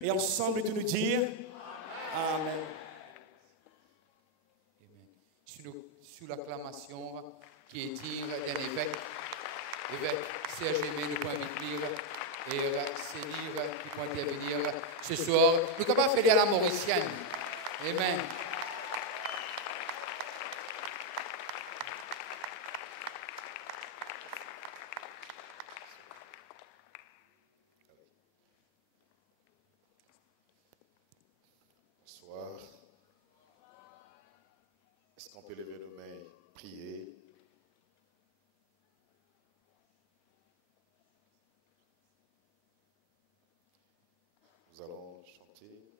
Et ensemble de nous dire Amen. Amen. Sous l'acclamation qui est tirée d'un évêque, évêque Serge Aimé, nous pouvons venir et Seigneur qui peut intervenir ce soir. Nous sommes capables de faire à la mauricienne. Amen. Bonsoir. Est-ce qu'on peut lever nos mains et prier? Nous allons chanter.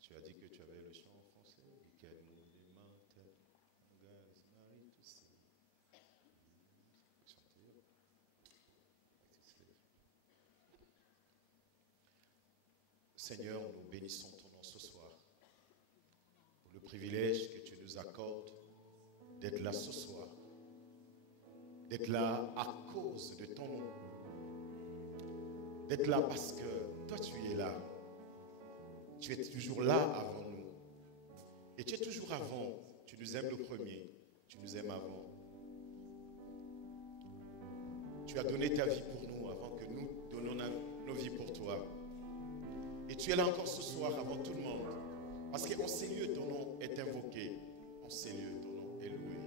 Tu as dit que tu avais le chant en français. Seigneur, nous bénissons ton nom ce soir pour le privilège que tu nous accordes d'être là ce soir, d'être là à cause de ton nom, d'être là parce que toi tu es là, tu es toujours là avant nous et tu es toujours avant, tu nous aimes le premier, tu nous aimes avant. Tu as donné ta vie pour nous avant que nous donnions nos vies pour toi. Et tu es là encore ce soir avant tout le monde. Parce qu'en ces lieux, ton nom est invoqué. En ces lieux, ton nom est loué.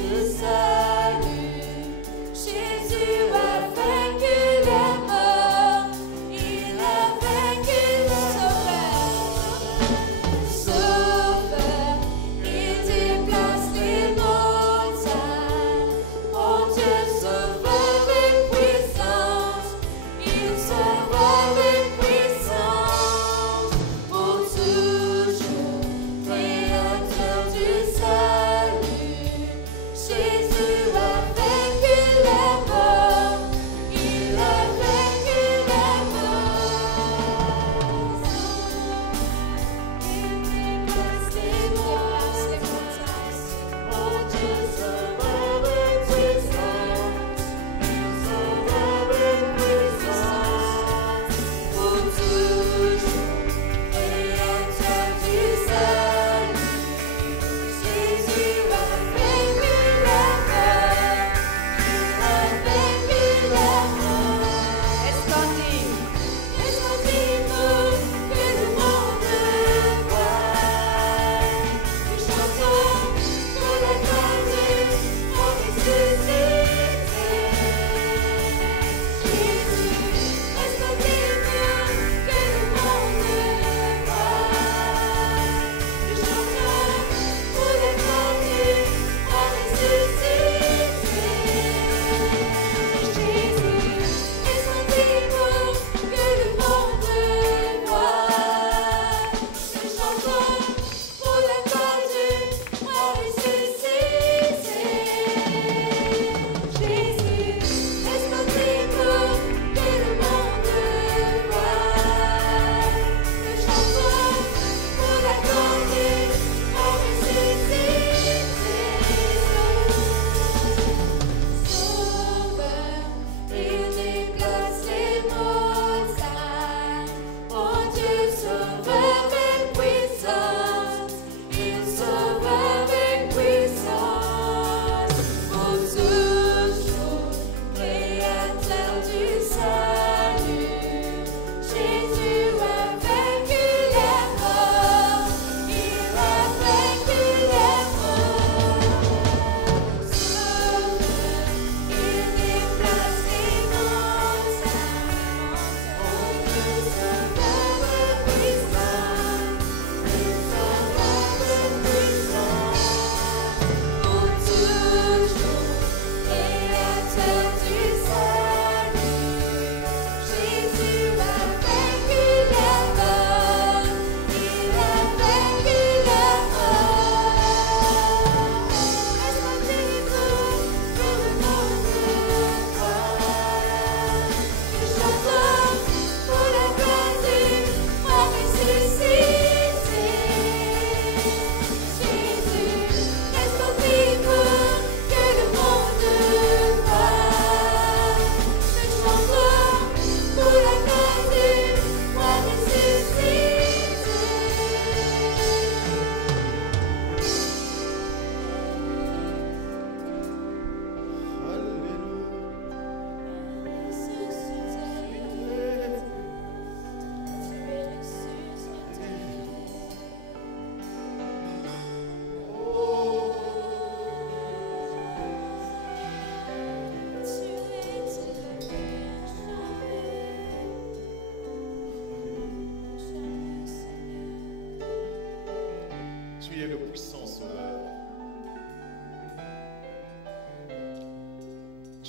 This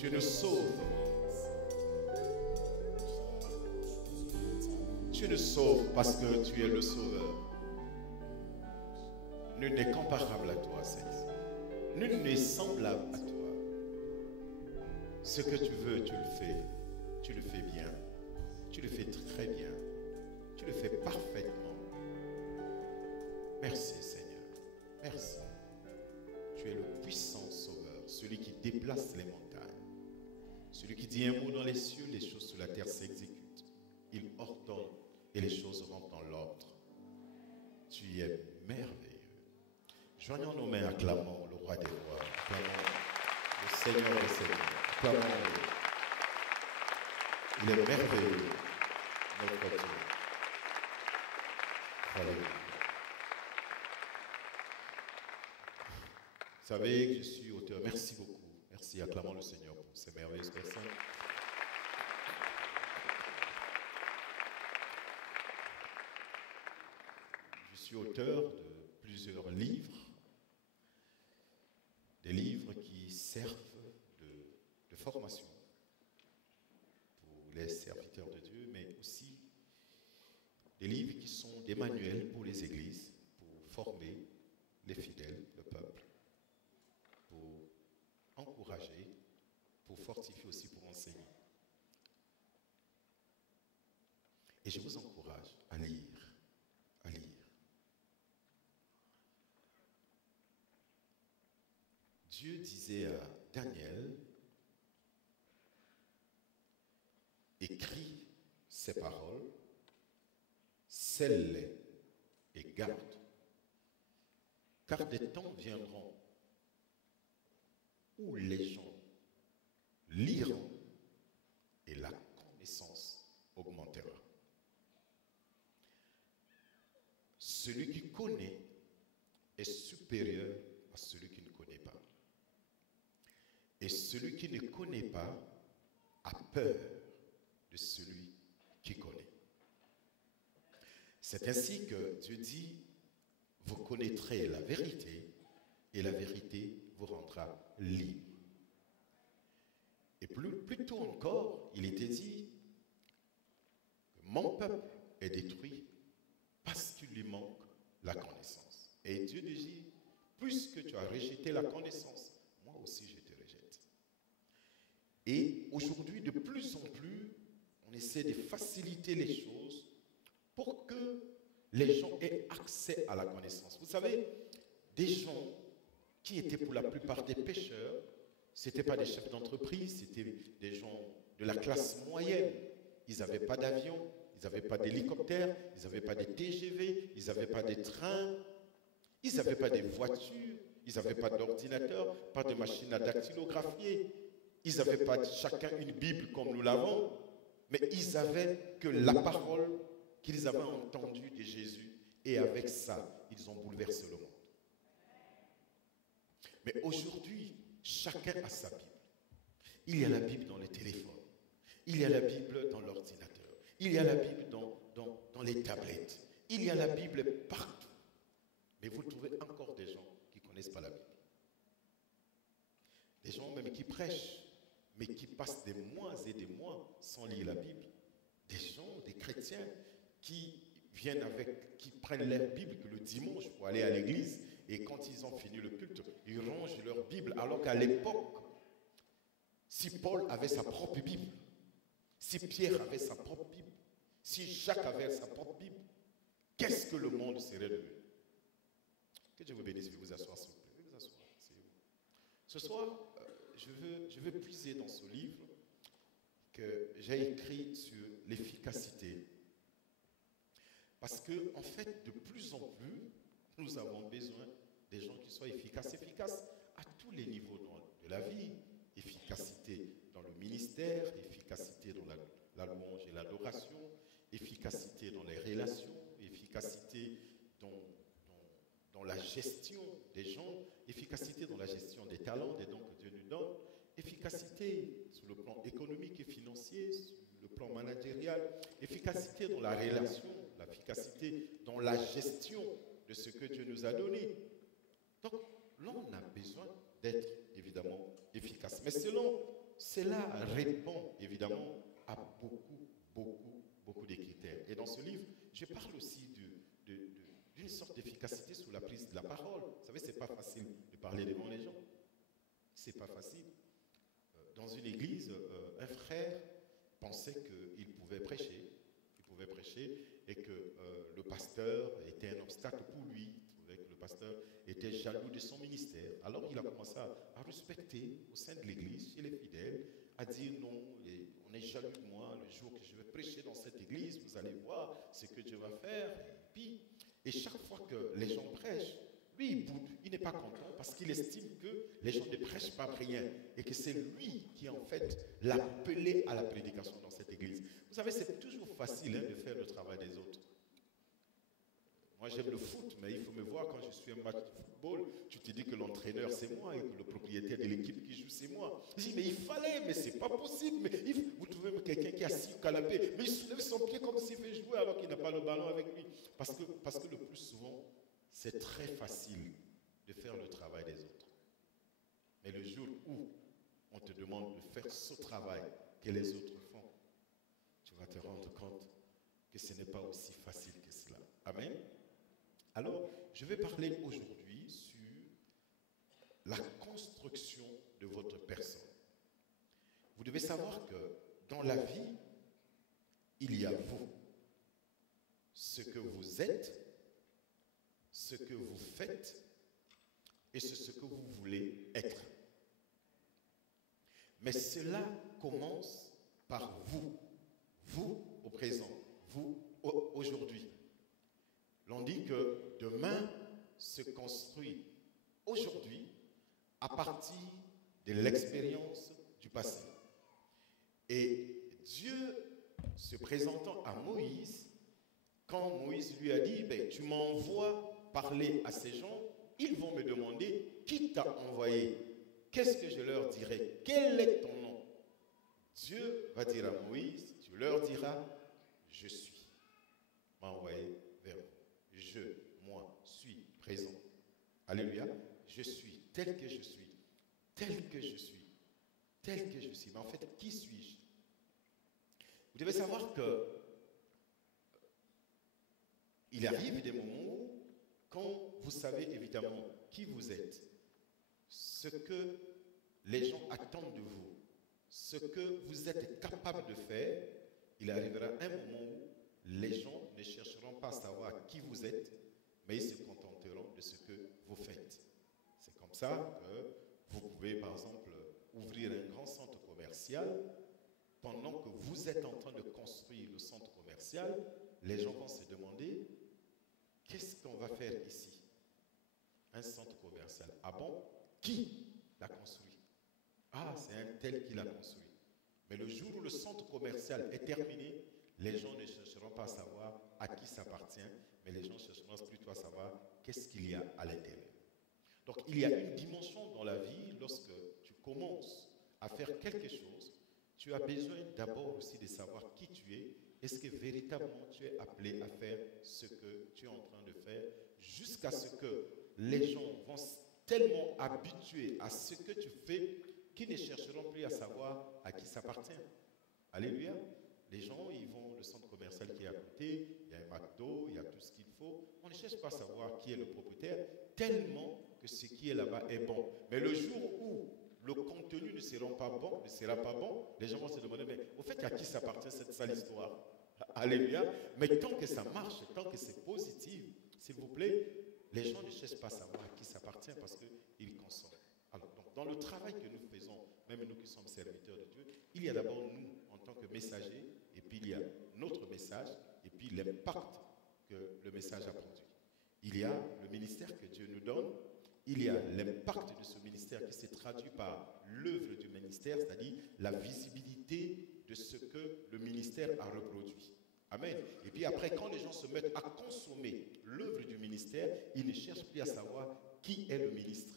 Tu nous sauves. Tu nous sauves parce que tu es le sauveur. Nul n'est comparable à toi, Seigneur. Nul n'est semblable à toi. Ce que tu veux, tu le fais. Tu le fais bien. Tu le fais très bien. Tu le fais parfaitement. Merci, Seigneur. Merci. Tu es le puissant sauveur, celui qui déplace les montagnes. Celui qui dit un mot dans les cieux, les choses sur la terre s'exécutent. Il ordonne et les choses rentrent dans l'ordre. Tu es merveilleux. Joignons nos mains, acclamons le roi des rois, acclamons le Seigneur des seigneurs, acclamons-le. Il est merveilleux, notre Dieu. Alléluia. Vous savez que je suis auteur. Merci beaucoup. Merci, acclamons le Seigneur pour ces merveilleuses personnes. Je suis auteur de plusieurs livres. Des livres qui servent de formation pour les serviteurs de Dieu, mais aussi des livres qui sont des manuels pour les églises, pour former les fidèles, le peuple, pour encourager, pour fortifier aussi, pour enseigner. Et je vous encourage à lire, à lire. Dieu disait à Daniel, écris ces paroles, scelle-les et garde, car des temps viendront où les gens liront et la connaissance augmentera. Celui qui connaît est supérieur à celui qui ne connaît pas. Et celui qui ne connaît pas a peur de celui qui connaît. C'est ainsi que Dieu dit, vous connaîtrez la vérité et la vérité vous rendra libre. Et plus tôt encore, il était dit que mon peuple est détruit parce qu'il lui manque la connaissance. Et Dieu dit, puisque tu as rejeté la connaissance, moi aussi je te rejette. Et aujourd'hui, de plus en plus, on essaie de faciliter les choses pour que les gens aient accès à la connaissance. Vous savez, des gens qui étaient pour la plupart des pêcheurs, ce n'étaient pas des chefs d'entreprise, c'était des gens de la classe moyenne. Ils n'avaient pas d'avion, ils n'avaient pas d'hélicoptère, ils n'avaient pas de TGV, ils n'avaient pas de trains, ils n'avaient pas de voitures, ils n'avaient pas d'ordinateur, pas de machine à dactylographier. Ils n'avaient pas chacun une Bible comme nous l'avons, mais ils avaient que la parole qu'ils avaient entendue de Jésus. Et avec ça, ils ont bouleversé le monde. Mais aujourd'hui, chacun a sa Bible. Il y a la Bible dans les téléphones. Il y a la Bible dans l'ordinateur. Il y a la Bible dans les tablettes. Il y a la Bible partout. Mais vous trouvez encore des gens qui ne connaissent pas la Bible. Des gens même qui prêchent, mais qui passent des mois et des mois sans lire la Bible. Des gens, des chrétiens qui viennent qui prennent leur Bible que le dimanche pour aller à l'église, et quand ils ont fini le culte, ils rangent leur Bible, alors qu'à l'époque, si Paul avait sa propre Bible, si Pierre avait sa propre Bible, si Jacques avait sa propre Bible, qu'est-ce que le monde serait devenu? Que Dieu vous bénisse, je vais vous asseoir s'il vous plaît. Vous asseoir, ce soir, je veux puiser dans ce livre que j'ai écrit sur l'efficacité. Parce que, en fait, de plus en plus, nous avons besoin des gens qui soient efficaces à tous les niveaux de la vie. Efficacité dans le ministère, efficacité dans la louange et l'adoration, efficacité dans les relations, efficacité dans la gestion des gens, efficacité dans la gestion des talents, des dons que Dieu nous donne, efficacité sur le plan économique et financier, sur le plan managérial, efficacité dans la relation, l'efficacité dans la gestion de ce que Dieu nous a donné. Donc, là, on a besoin d'être évidemment efficace. Mais selon cela répond évidemment à beaucoup de critères. Et dans ce livre, je parle aussi d'une sorte d'efficacité sous la prise de la parole. Vous savez, ce n'est pas facile de parler devant les gens. Ce n'est pas facile. Dans une église, un frère pensait qu'il pouvait prêcher. Il pouvait prêcher et que le pasteur était un obstacle pour lui. Il trouvait que le pasteur était jaloux de son ministère. Alors il a commencé à respecter au sein de l'église, chez les fidèles, à dire non, on est jaloux de moi. Le jour que je vais prêcher dans cette église, vous allez voir ce que Dieu va faire. Et chaque fois que les gens prêchent, lui, il boude, il n'est pas content parce qu'il estime que les gens ne prêchent pas rien et que c'est lui qui, en fait, l'appelé à la prédication dans cette église. Vous savez, c'est toujours facile de faire le travail des autres. Moi, j'aime le foot, mais il faut me voir quand je suis un match de football. Tu te dis que l'entraîneur, c'est moi et que le propriétaire de l'équipe qui joue, c'est moi. Je dis, mais il fallait, mais c'est pas possible. Mais vous trouvez quelqu'un qui est assis au canapé, mais il soulève son pied comme s'il veut jouer alors qu'il n'a pas le ballon avec lui. Parce que le plus souvent, c'est très facile de faire le travail des autres. Mais le jour où on te demande de faire ce travail que les autres font, tu vas te rendre compte que ce n'est pas aussi facile que cela. Amen. Alors, je vais parler aujourd'hui sur la construction de votre personne. Vous devez savoir que dans la vie, il y a vous, ce que vous êtes, ce que vous faites et ce que vous voulez être. Mais cela commence par vous au présent, vous aujourd'hui. L'on dit que demain se construit aujourd'hui à partir de l'expérience du passé. Et Dieu, se présentant à Moïse, quand Moïse lui a dit, tu m'envoies parler à ces gens, ils vont me demander qui t'a envoyé. Qu'est-ce que je leur dirai? Quel est ton nom? Dieu va dire à Moïse, tu leur diras, je suis, m'a envoyé vers vous. Je, moi, suis présent. Alléluia. Je suis tel que je suis, tel que je suis, tel que je suis. Mais en fait, qui suis-je? Vous devez savoir que il arrive des moments où, quand vous savez évidemment qui vous êtes, ce que les gens attendent de vous, ce que vous êtes capable de faire, il arrivera un moment où les gens ne chercheront pas à savoir qui vous êtes, mais ils se contenteront de ce que vous faites. C'est comme ça que vous pouvez, par exemple, ouvrir un grand centre commercial. Pendant que vous êtes en train de construire le centre commercial, les gens vont se demander, qu'est-ce qu'on va faire ici? Un centre commercial. Ah bon? Qui l'a construit? Ah, c'est un tel qui l'a construit. Mais le jour où le centre commercial est terminé, les gens ne chercheront pas à savoir à qui ça appartient, mais les gens chercheront plutôt à savoir qu'est-ce qu'il y a à l'intérieur. Donc, il y a une dimension dans la vie, lorsque tu commences à faire quelque chose, tu as besoin d'abord aussi de savoir qui tu es. Est-ce que véritablement tu es appelé à faire ce que tu es en train de faire, jusqu'à ce que les gens vont tellement habitués à ce que tu fais qu'ils ne chercheront plus à savoir à qui ça appartient. Alléluia. Les gens, ils vont au centre commercial qui est à côté, il y a un McDo, il y a tout ce qu'il faut. On ne cherche pas à savoir qui est le propriétaire, tellement que ce qui est là-bas est bon. Mais le jour où le contenu ne sera pas bon, les gens vont se demander, mais au fait, à qui s'appartient cette sale histoire? Alléluia. Mais tant que ça marche, tant que c'est positif, s'il vous plaît, les gens ne cherchent pas à savoir à qui ça appartient parce qu'ils consomment. Alors, donc, dans le travail que nous faisons, même nous qui sommes serviteurs de Dieu, il y a d'abord nous, en tant que messagers, et puis il y a notre message, et puis l'impact que le message a produit. Il y a le ministère que Dieu nous donne, il y a l'impact de ce ministère qui s'est traduit par l'œuvre du ministère, c'est-à-dire la visibilité de ce que le ministère a reproduit. Amen. Et puis après, quand les gens se mettent à consommer l'œuvre du ministère, ils ne cherchent plus à savoir qui est le ministre.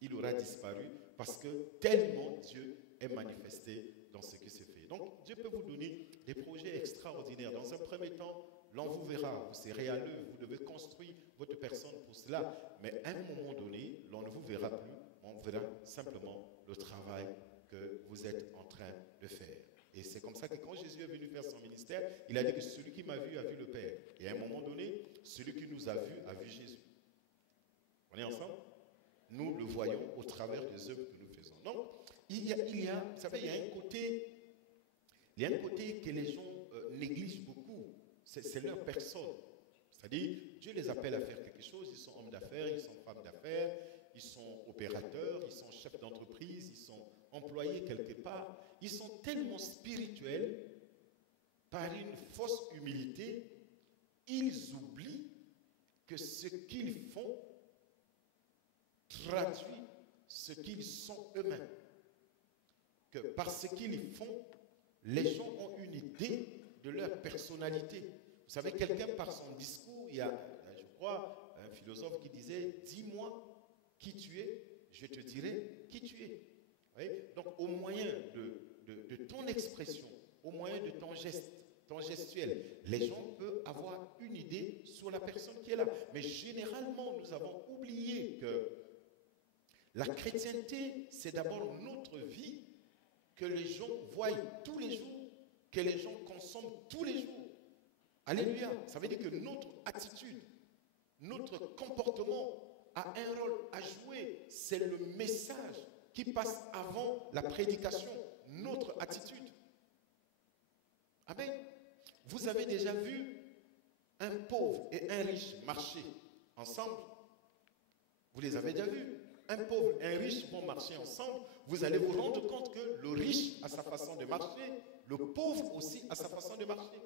Il aura disparu parce que tellement Dieu est manifesté dans ce qui se fait. Donc, Dieu peut vous donner des projets extraordinaires. Dans un premier temps, l'on vous verra, vous serez à l'œuvre, vous devez construire votre personne pour cela. Mais à un moment donné, l'on ne vous verra plus, on verra simplement le travail que que vous êtes en train de faire. Et c'est comme ça que quand Jésus est venu faire son ministère, il a dit que celui qui m'a vu a vu le Père. Et à un moment donné, celui qui nous a vu Jésus. On est ensemble? Nous le voyons au travers des œuvres que nous faisons. Donc, il y a, vous savez, il y a un côté que les gens négligent beaucoup. C'est leur personne. C'est-à-dire, Dieu les appelle à faire quelque chose, ils sont hommes d'affaires, ils sont femmes d'affaires, ils sont opérateurs, ils sont chefs d'entreprise, ils sont employés quelque part. Ils sont tellement spirituels, par une fausse humilité, ils oublient que ce qu'ils font traduit ce qu'ils sont eux-mêmes. Que par ce qu'ils font, les gens ont une idée de leur personnalité. Vous savez, quelqu'un par son discours, il y a, je crois, un philosophe qui disait « Dis-moi qui tu es, je te dirai qui tu es. » Oui? Donc, au moyen de ton expression, au moyen de ton geste, ton gestuel, les gens peuvent avoir une idée sur la personne qui est là. Mais généralement, nous avons oublié que la chrétienté, c'est d'abord notre vie que les gens voient tous les jours, que les gens consomment tous les jours. Alléluia. Ça veut dire que notre attitude, notre comportement a un rôle à jouer. C'est le message qui passe avant la prédication, notre attitude. Amen. Vous avez déjà vu un pauvre et un riche marcher ensemble? Vous les avez déjà vus? Un pauvre et un riche vont marcher ensemble. Vous allez vous rendre compte que le riche a sa façon de marcher, le pauvre aussi a sa façon de marcher.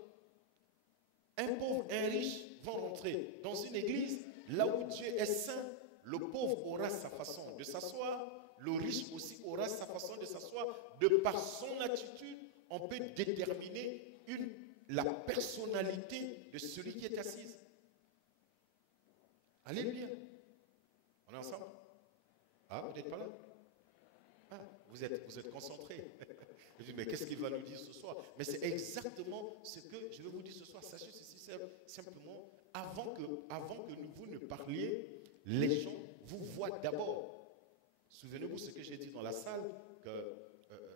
Un pauvre et un riche vont rentrer dans une église, là où Dieu est saint, le pauvre aura sa façon de s'asseoir, le riche aussi aura sa façon de s'asseoir. De par son attitude, on peut déterminer la personnalité de celui qui est assis. Alléluia. On est ensemble? Ah, vous n'êtes pas là? Ah, vous êtes concentrés. Je dis, mais qu'est-ce qu'il va nous dire ce soir? Mais c'est exactement ce que je vais vous dire ce soir. Sachez ceci simplement, avant que vous ne parliez, les gens vous voient d'abord. Souvenez-vous ce que j'ai dit dans la salle, que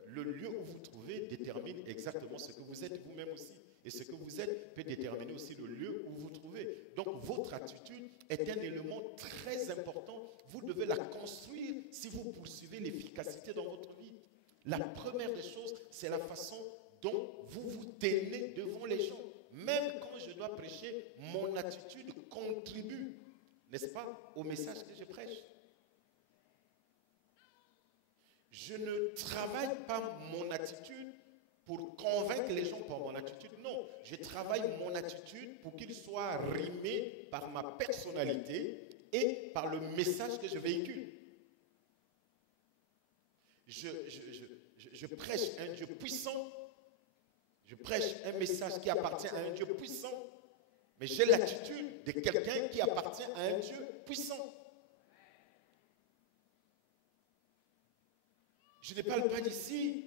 le lieu où vous trouvez détermine exactement ce que vous êtes vous-même aussi. Et ce que vous êtes peut déterminer aussi le lieu où vous trouvez. Donc votre attitude est un élément très important. Vous devez la construire si vous poursuivez l'efficacité dans votre vie. La première des choses, c'est la façon dont vous vous tenez devant les gens. Même quand je dois prêcher, mon attitude contribue, n'est-ce pas, au message que je prêche. Je ne travaille pas mon attitude pour convaincre les gens par mon attitude. Non, je travaille mon attitude pour qu'il soit rimé par ma personnalité et par le message que je véhicule. Je prêche un Dieu puissant. Je prêche un message qui appartient à un Dieu puissant. Mais j'ai l'attitude de quelqu'un qui appartient à un Dieu puissant. Je ne parle pas d'ici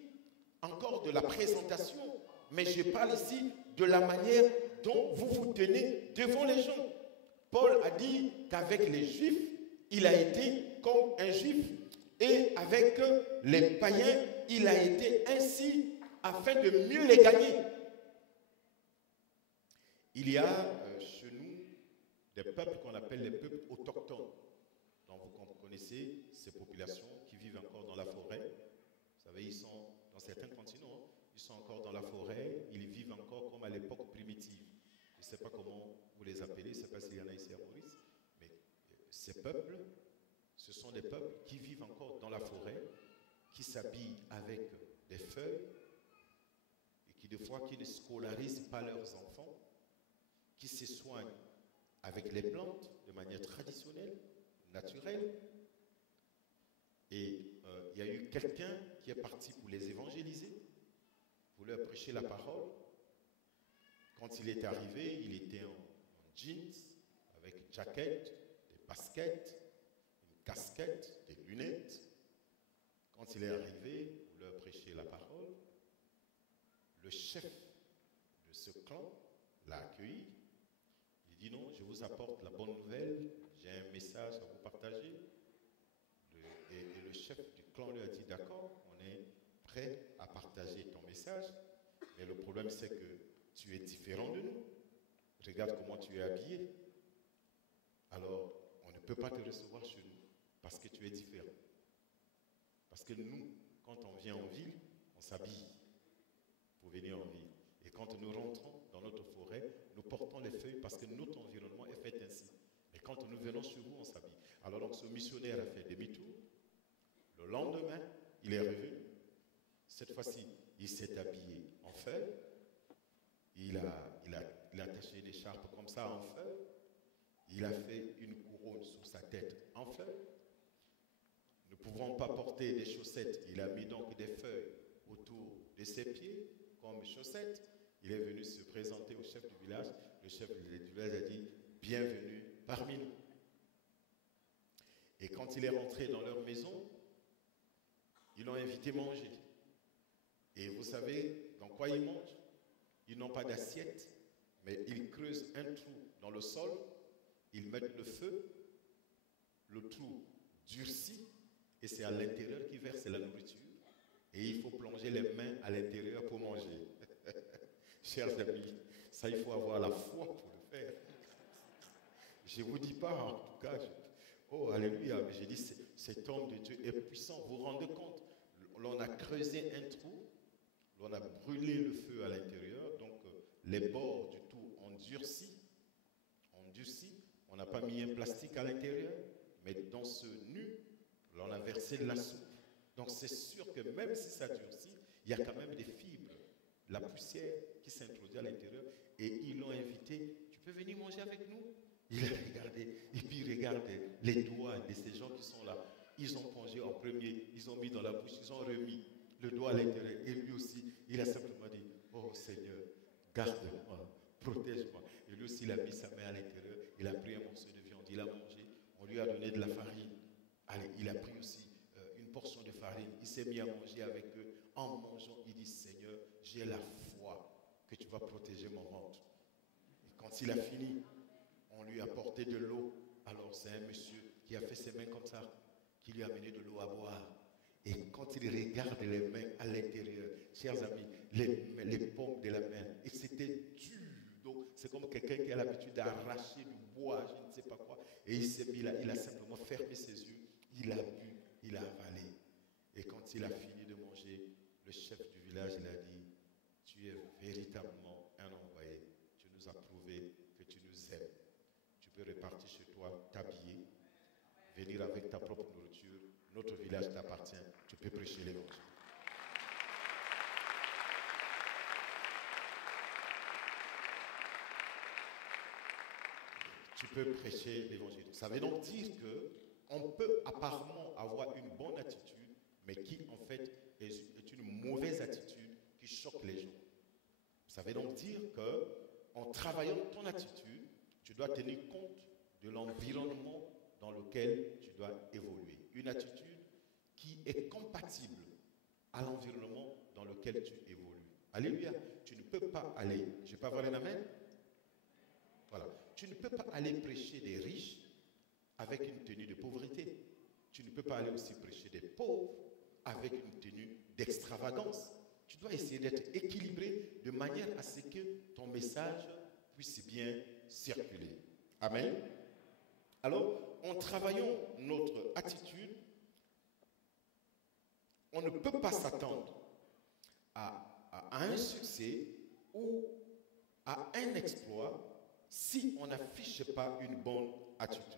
encore de la présentation, mais je parle ici de la manière dont vous vous tenez devant les gens. Paul a dit qu'avec les Juifs, il a été comme un Juif, et avec les païens, il a été ainsi afin de mieux les gagner. Il y a chez nous des peuples qu'on appelle les peuples autochtones. Donc vous connaissez ces populations qui vivent encore dans la forêt. Vous savez, ils sont dans certains continents, ils sont encore dans la forêt, ils vivent encore comme à l'époque primitive. Je ne sais pas comment vous les appelez, je ne sais pas s'il y en a ici à Maurice, mais ces peuples, ce sont des peuples qui vivent encore dans la forêt, qui s'habillent avec des feuilles, et qui des fois qui ne scolarisent pas leurs enfants, qui se soignent avec les plantes de manière traditionnelle, naturelle. Et il y a eu quelqu'un qui est parti pour les évangéliser, pour leur prêcher la parole. Quand il est arrivé, il était en jeans, avec une jaquette, des baskets, une casquette, des lunettes. Quand il est arrivé pour leur prêcher la parole, le chef de ce clan l'a accueilli. Il dit non, je vous apporte la bonne nouvelle, j'ai un message à vous partager. Et le chef du clan lui a dit d'accord, on est prêts à partager ton message, mais le problème c'est que tu es différent de nous. Regarde comment tu es habillé. Alors, on ne peut pas te recevoir chez nous parce que tu es différent. Parce que nous, quand on vient en ville, on s'habille pour venir en ville. Et quand nous rentrons dans notre forêt, nous portons les feuilles parce que notre environnement est fait ainsi. Mais quand nous venons chez vous, on s'habille. Alors donc ce missionnaire a fait demi-tour. Le lendemain, il est revenu. Cette fois-ci, il s'est habillé en feuilles. Il a attaché une écharpe comme ça en feuilles. Il a fait une couronne sur sa tête en feuilles. Ne pouvant pas porter des chaussettes, il a mis donc des feuilles autour de ses pieds comme chaussettes. Il est venu se présenter au chef du village. Le chef du village a dit « Bienvenue parmi nous ». Et quand il est rentré dans leur maison, ils l'ont invité à manger. Et vous savez dans quoi ils mangent? Ils n'ont pas d'assiette, mais ils creusent un trou dans le sol, ils mettent le feu, le trou durcit, et c'est à l'intérieur qu'ils versent la nourriture. Et il faut plonger les mains à l'intérieur pour manger. Chers amis, ça il faut avoir la foi pour le faire. Je ne vous dis pas, en tout cas, oh alléluia, mais j'ai dit, cet homme de Dieu est puissant. Vous vous rendez compte? L'on a creusé un trou, l'on a brûlé le feu à l'intérieur, donc les bords du tout ont durci. On n'a pas mis un plastique à l'intérieur, mais dans ce nu, l'on a versé de la soupe. Donc c'est sûr que même si ça durcit, il y a quand même des fibres, la poussière qui s'introduit à l'intérieur. Et ils l'ont invité, tu peux venir manger avec nous? Il a regardé, et puis regarde les doigts de ces gens qui sont là. Ils ont plongé en premier, ils ont mis dans la bouche, ils ont remis le doigt à l'intérieur. Et lui aussi, il a simplement dit, oh Seigneur, garde-moi, protège-moi. Et lui aussi, il a mis sa main à l'intérieur, il a pris un morceau de viande, il a mangé, on lui a donné de la farine. Allez, il a pris aussi une portion de farine, il s'est mis à manger avec eux. En mangeant, il dit, Seigneur, j'ai la foi que tu vas protéger mon ventre. Et quand il a fini, on lui a apporté de l'eau. Alors c'est un monsieur qui a fait ses mains comme ça, qui lui a amené de l'eau à boire. Et quand il regarde les mains à l'intérieur, chers amis, les paumes de la main, et c'était dur. Donc c'est comme quelqu'un qui a l'habitude d'arracher du bois, je ne sais pas quoi. Et il s'est mis là, il a simplement fermé ses yeux, il a bu, il a avalé. Et quand il a fini de manger, le chef du village, il a dit, tu es véritablement un envoyé. Tu nous as prouvé que tu nous aimes. Tu peux repartir chez toi, t'habiller, venir avec ta propre nourriture. Notre village t'appartient. Tu peux prêcher l'évangile. Tu peux prêcher l'évangile. Ça veut donc dire qu'on peut apparemment avoir une bonne attitude, mais qui en fait est une mauvaise attitude qui choque les gens. Ça veut donc dire qu'en travaillant ton attitude, tu dois tenir compte de l'environnement dans lequel tu dois évoluer. Une attitude qui est compatible à l'environnement dans lequel tu évolues. Alléluia. Tu ne peux pas aller, je ne vais pas avoir un amen. Voilà. Tu ne peux pas aller prêcher des riches avec une tenue de pauvreté. Tu ne peux pas aller aussi prêcher des pauvres avec une tenue d'extravagance. Tu dois essayer d'être équilibré de manière à ce que ton message puisse bien circuler. Amen. Alors, en travaillant notre attitude, on ne peut pas s'attendre à un succès ou à un exploit si on n'affiche pas une bonne attitude.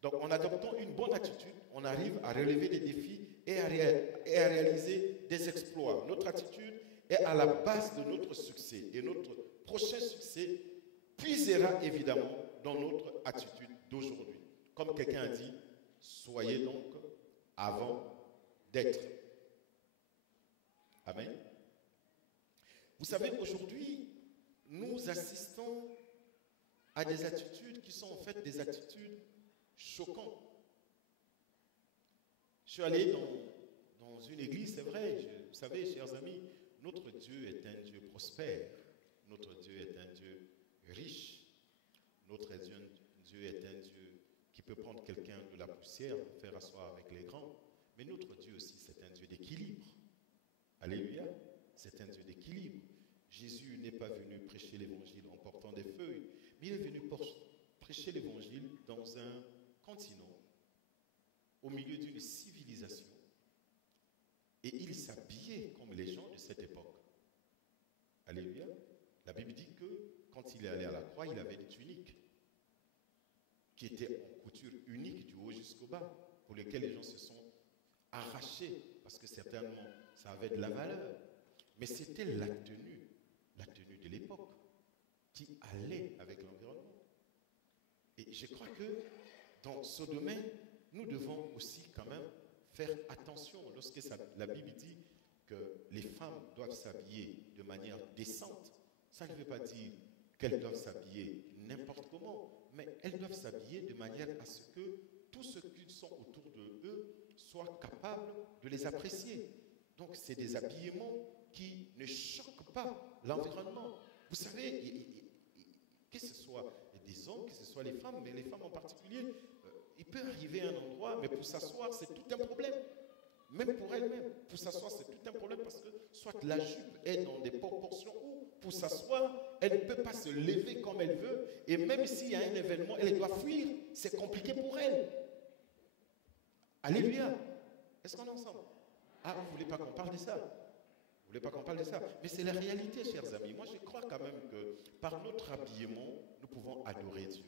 Donc, en adoptant une bonne attitude, on arrive à relever des défis et à réaliser des exploits. Notre attitude est à la base de notre succès. Et notre prochain succès puisera évidemment dans notre attitude d'aujourd'hui. Comme quelqu'un a dit, soyez donc avant d'être. Amen. Vous savez, aujourd'hui, nous assistons à des attitudes qui sont en fait des attitudes choquantes. Je suis allé dans une église, c'est vrai, vous savez, chers amis, notre Dieu est un Dieu prospère, notre Dieu est un Dieu riche, notre Dieu est un Dieu qui peut prendre quelqu'un de la poussière, le faire asseoir avec les grands, mais notre Dieu aussi, c'est un Dieu d'équilibre. Alléluia. C'est un Dieu d'équilibre. Jésus n'est pas venu prêcher l'évangile en portant des feuilles, mais il est venu prêcher l'évangile dans un continent, au milieu d'une civilisation. Et il s'habillait comme les gens de cette époque. Alléluia. La Bible dit que quand il est allé à la croix, il avait une tunique qui était en couture unique du haut jusqu'au bas, pour lesquelles les gens se sont arrachés, parce que certainement ça avait de la valeur. Mais c'était la tenue de l'époque, qui allait avec l'environnement. Et je crois que dans ce domaine, nous devons aussi quand même faire attention. Lorsque la Bible dit que les femmes doivent s'habiller de manière décente, ça ne veut pas dire qu'elles doivent s'habiller n'importe comment, mais elles doivent s'habiller de manière à ce que tous ceux qui sont autour de eux soient capables de les apprécier. Donc c'est des habillements qui ne choquent pas l'environnement. Vous savez, que ce soit des hommes, que ce soit les femmes, mais les femmes en particulier, il peut arriver à un endroit, mais pour s'asseoir, c'est tout un problème. Même pour elle-même, pour s'asseoir, c'est tout un problème parce que soit la jupe est dans des proportions où, pour s'asseoir, elle ne peut pas se lever comme elle veut, et même s'il y a un événement, elle doit fuir. C'est compliqué pour elle. Alléluia. Est-ce qu'on est ensemble? Ah, vous ne voulez pas qu'on parle de ça? Vous ne voulez pas qu'on parle de ça? Mais c'est la réalité, chers amis. Moi, je crois quand même que par notre habillement, nous pouvons adorer Dieu.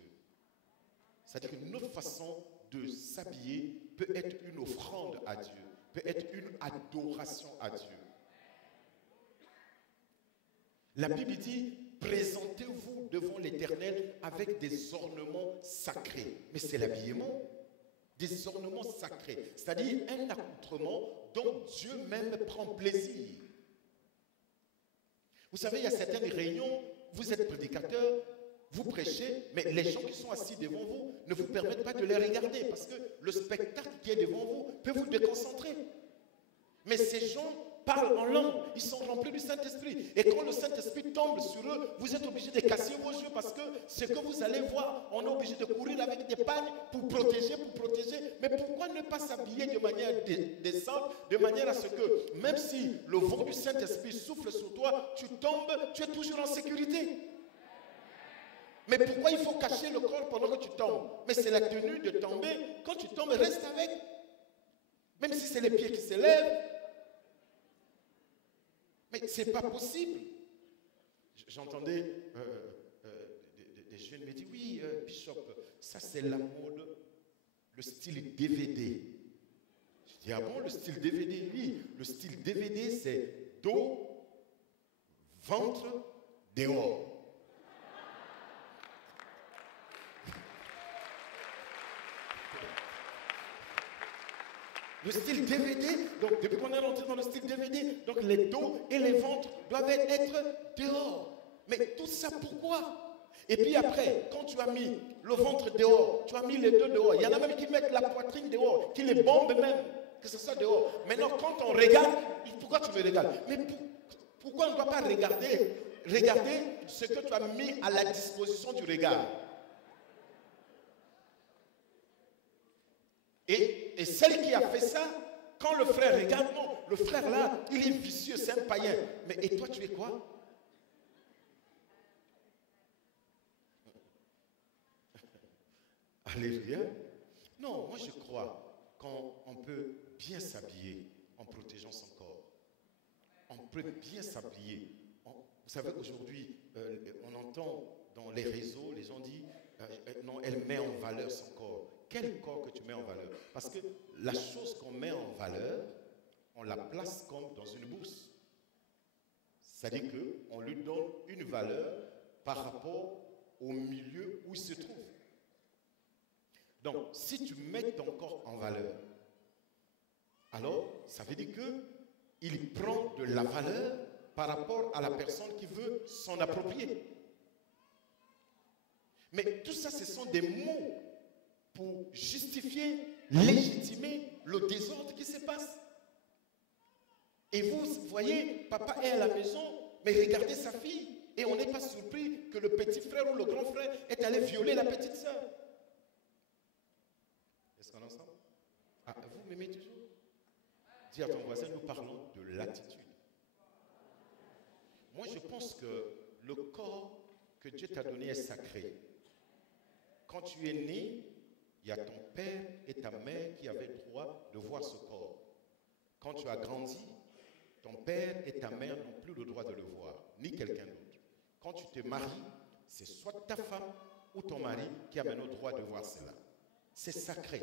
C'est-à-dire que notre façon de s'habiller peut être une offrande à Dieu, peut être une adoration à Dieu. La Bible dit, présentez-vous devant l'Éternel avec des ornements sacrés. Mais c'est l'habillement. Des ornements sacrés, c'est-à-dire un accoutrement dont Dieu même prend plaisir. Vous savez, il y a certaines réunions, vous êtes prédicateur, vous prêchez, mais les gens qui sont assis devant vous ne vous permettent pas de les regarder parce que le spectacle qui est devant vous peut vous déconcentrer. Mais ces gens parlent en langue, ils sont remplis du Saint-Esprit. Et quand le Saint-Esprit tombe sur eux, vous êtes obligés de casser vos yeux parce que ce que vous allez voir, on est obligé de courir avec des pagnes pour protéger. Mais pourquoi ne pas s'habiller de manière décente, de manière à ce que, même si le vent du Saint-Esprit souffle sur toi, tu tombes, tu es toujours en sécurité. Mais pourquoi il faut cacher le corps pendant que tu tombes? Mais c'est la tenue de tomber. Quand tu tombes, reste avec. Même si c'est les pieds qui s'élèvent. Mais ce n'est pas possible. J'entendais des jeunes me dire, oui, Bishop, ça c'est la mode, le style DVD. Je dis, ah bon, le style DVD? Oui, le style DVD, c'est dos, ventre, dehors. Le style DVD, donc depuis qu'on est rentré dans le style DVD, donc les dos et les ventres doivent être dehors. Mais tout ça pourquoi? Et puis après, quand tu as mis le ventre dehors, tu as mis les deux dehors, il y en a même qui mettent la poitrine dehors, qui les bombent même, que ce soit dehors. Maintenant, quand on regarde, pourquoi tu me regardes? Mais pourquoi on ne doit pas regarder ce que tu as mis à la disposition du regard? Et celle qui a fait ça, quand le frère regarde, non, le frère là, il est vicieux, c'est un païen. Mais et toi, tu es quoi? Alléluia. Non, moi je crois qu'on peut bien s'habiller en protégeant son corps. On peut bien s'habiller. Vous savez, aujourd'hui, on entend dans les réseaux, les gens disent, non, elle met en valeur son corps. Quel corps que tu mets en valeur? Parce que la chose qu'on met en valeur, on la place comme dans une bourse. C'est-à-dire qu'on lui donne une valeur par rapport au milieu où il se trouve. Donc, si tu mets ton corps en valeur, alors ça veut dire qu'il prend de la valeur par rapport à la personne qui veut s'en approprier. Mais tout ça, ce sont des mots pour justifier, légitimer le désordre qui se passe. Et vous voyez, papa est à la maison, mais regardez sa fille, et on n'est pas surpris que le petit frère ou le grand frère est allé violer la petite sœur. Est-ce qu'on est ensemble? Ah, vous m'aimez toujours? Dis à ton voisin, nous parlons de l'attitude. Moi, je pense que le corps que Dieu t'a donné est sacré. Quand tu es né, il y a ton père et ta mère qui avaient le droit de voir ce corps. Quand tu as grandi, ton père et ta mère n'ont plus le droit de le voir, ni quelqu'un d'autre. Quand tu te maries, c'est soit ta femme ou ton mari qui a maintenant le droit de voir cela. C'est sacré.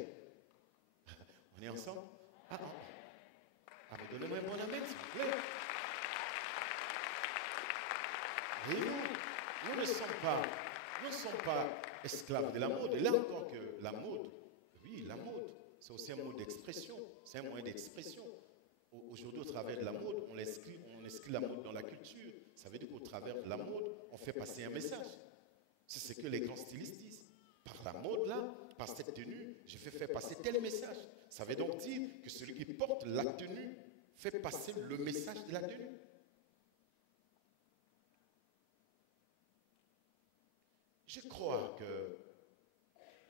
On est ensemble? Mais donnez-moi un bon amen, s'il vous plaît. Et nous ne sommes pas esclaves de la mode. Et là encore que la mode, oui, la mode, c'est aussi un mot d'expression, c'est un moyen d'expression. Aujourd'hui, au travers de la mode, on inscrit la mode dans la culture. Ça veut dire qu'au travers de la mode, on fait passer un message. C'est ce que les grands stylistes disent. Par la mode là, par cette tenue, je fais faire passer tel message. Ça veut donc dire que celui qui porte la tenue fait passer le message de la tenue. Je crois que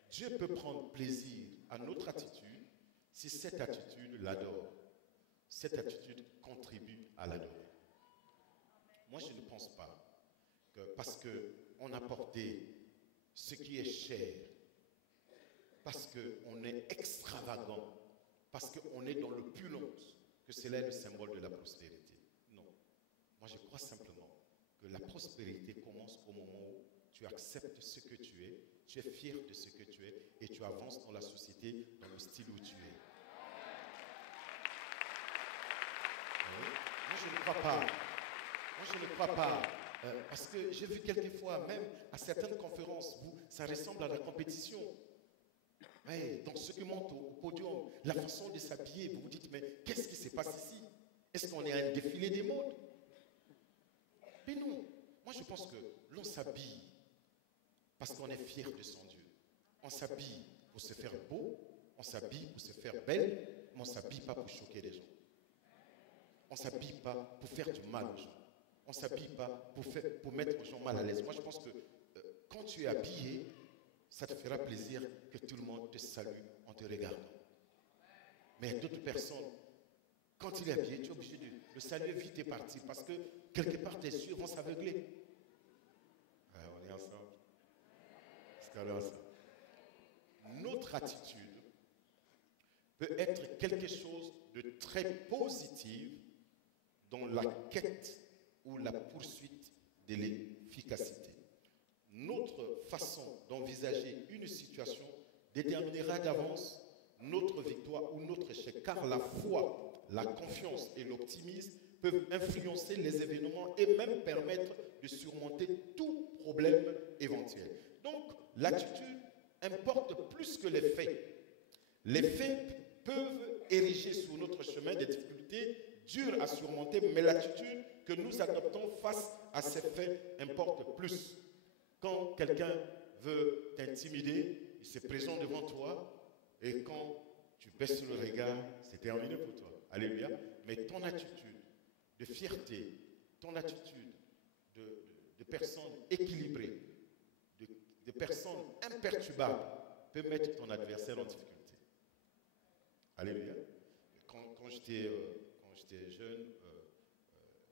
Dieu peut prendre plaisir à notre attitude si cette attitude l'adore. Cette attitude contribue à l'adorer. Moi, je ne pense pas que parce qu'on a porté ce qui est cher, parce qu'on est extravagant, parce qu'on est dans l'opulence, que cela est le symbole de la prospérité. Non. Moi, je crois simplement que la prospérité commence au moment où tu acceptes ce que tu es fier de ce que tu es et tu avances dans la société dans le style où tu es. Oui. Moi, je ne crois pas. Moi, je ne crois pas. Parce que j'ai vu quelquefois, même à certaines conférences, ça ressemble à la compétition. Ouais, donc ceux qui montent au podium, la façon de s'habiller, vous vous dites, mais qu'est-ce qui se passe ici? Est-ce qu'on est à un défilé des modes? Mais non. Moi, je pense que l'on s'habille parce qu'on est fier de son Dieu. On s'habille pour se faire beau, on s'habille pour se faire belle, mais on ne s'habille pas pour choquer les gens. On ne s'habille pas pour faire du mal aux gens. On ne s'habille pas pour mettre aux gens mal à l'aise. Moi, je pense que quand tu es habillé, ça te fera plaisir que tout le monde te salue en te regardant. Mais d'autres personnes, quand il est habillé, tu es obligé de le saluer vite et partir parce que quelque part tes yeux vont s'aveugler. On est ensemble. Notre attitude peut être quelque chose de très positif dans la quête ou la poursuite de l'efficacité. Notre façon d'envisager une situation déterminera d'avance notre victoire ou notre échec, car la foi, la confiance et l'optimisme peuvent influencer les événements et même permettre de surmonter tout problème éventuel. Donc, l'attitude importe plus que les faits. Les faits peuvent ériger sur notre chemin des difficultés dures à surmonter, mais l'attitude que nous adoptons face à ces faits importe plus. Quand quelqu'un veut t'intimider, il se présente devant toi, et quand tu baisses le regard, c'est terminé pour toi. Alléluia. Mais ton attitude de fierté, ton attitude de personne équilibrée, de personnes imperturbables peut mettre ton adversaire en difficulté. Alléluia. Quand j'étais jeune,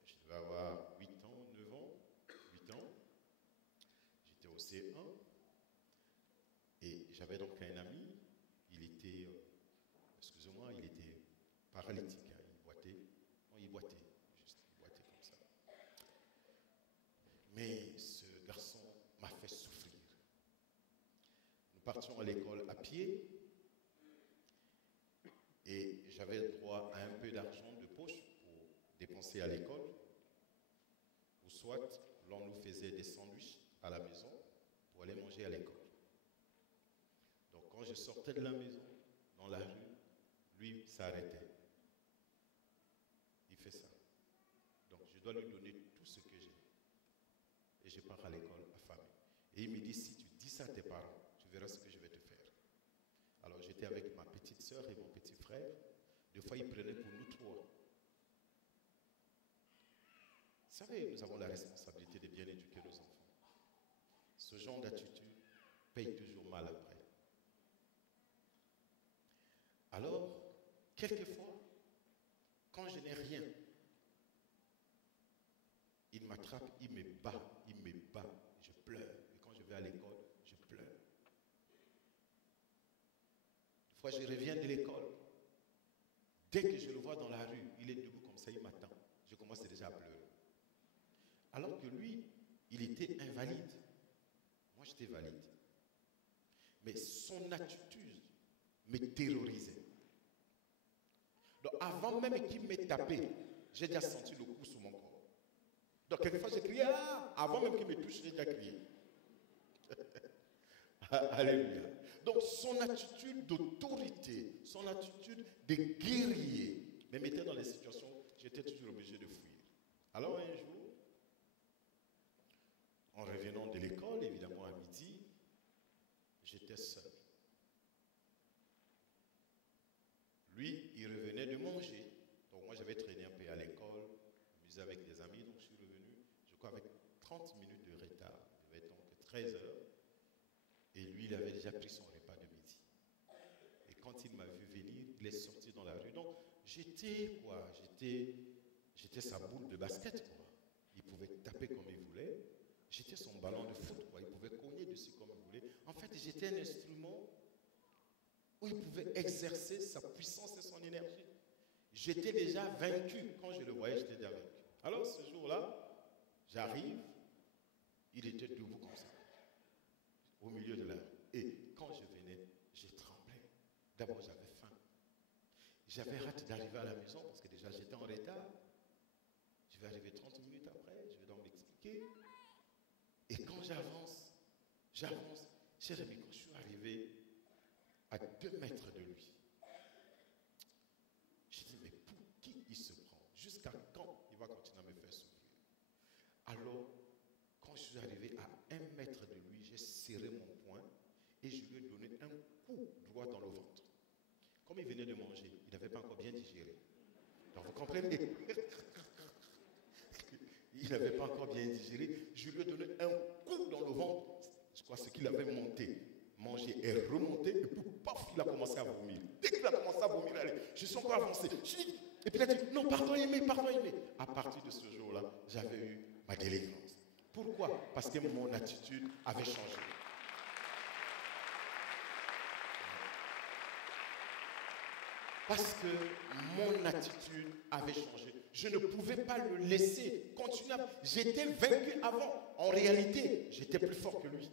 je devais avoir 8 ans, 9 ans, 8 ans, j'étais au C1 et j'avais donc un ami, il était, excusez-moi, il était paralytique, hein, il boitait comme ça. Mais ce garçon m'a fait souffrir. Nous partions à l'école à pied et j'avais droit à un peu d'argent de poche pour dépenser à l'école, ou soit l'on nous faisait des sandwichs à la maison pour aller manger à l'école. Donc quand je sortais de la maison, dans la rue, lui s'arrêtait. Il fait ça. Donc je dois lui donner tout ce que j'ai. Et je pars à l'école affamé. Et il me dit, si tu dis ça à tes parents, tu verras ce que je vais te faire. Alors j'étais avec ma petite sœur et mon petit frère. Des fois, ils prenaient pour nous trois. Vous savez, nous avons la responsabilité de bien éduquer nos enfants. Ce genre d'attitude paye toujours mal après. Alors, quelquefois, quand je n'ai rien, il m'attrape. m'attrape, il me bat, je pleure. Et quand je vais à l'école, je pleure. Une fois, je reviens de l'école. Dès que je le vois dans la rue, il est debout comme ça, il m'attend. Je commence déjà à pleurer. Alors que lui, il était invalide. Moi, j'étais valide. Mais son attitude me terrorisait. Donc, avant même qu'il m'ait tapé, j'ai déjà senti le coup sur mon corps. Donc, quelquefois, j'ai crié, ah! Avant même qu'il me touche, j'ai déjà crié. Alléluia. Donc, son attitude d'autorité, son attitude de guerrier, me mettait dans les situations où j'étais toujours obligé de fuir. Alors, un jour, en revenant de l'école, évidemment à midi, j'étais seul. Lui, il revenait de manger. Donc moi, j'avais traîné un peu à l'école, amusé avec des amis. Donc je suis revenu, je crois, avec 30 minutes de retard. Il devait être donc 13 heures. Et lui, il avait déjà pris son repas de midi. Et quand il m'a vu venir, il est sorti dans la rue. Donc j'étais sa boule de basket, quoi. Il pouvait taper comme il voulait. J'étais son ballon de foot, quoi. Il pouvait cogner dessus comme il voulait. En fait, j'étais un instrument où il pouvait exercer sa puissance et son énergie. J'étais déjà vaincu. Quand je le voyais, j'étais déjà vaincu. Alors, ce jour-là, j'arrive, il était debout comme ça, au milieu de la rue. Et quand je venais, j'ai tremblé. D'abord, j'avais faim. J'avais hâte d'arriver à la maison parce que déjà, j'étais en retard. Je vais arriver 30 minutes après, je vais donc m'expliquer. Et quand j'avance, cher ami, quand je suis arrivé à 2 mètres de lui, j'ai dit, mais pour qui il se prend? Jusqu'à quand il va continuer à me faire souffrir? Alors, quand je suis arrivé à 1 mètre de lui, j'ai serré mon poing et je lui ai donné un coup droit dans le ventre. Comme il venait de manger, il n'avait pas encore bien digéré. Donc vous comprenez? Il n'avait pas encore bien digéré. Je lui ai donné un coup dans le ventre. Je crois que ce qu'il avait mangé est remonté. Et puis, paf, il a commencé à vomir. Dès qu'il a commencé à vomir, allez, je suis encore avancé. Et puis il a dit, non, pardon aimé, pardon aimé. À partir de ce jour-là, j'avais eu ma délivrance. Pourquoi? Parce que mon attitude avait changé. Parce que mon attitude avait changé. Je ne pouvais pas le laisser continuer. J'étais vaincu avant. En réalité, j'étais plus fort que lui.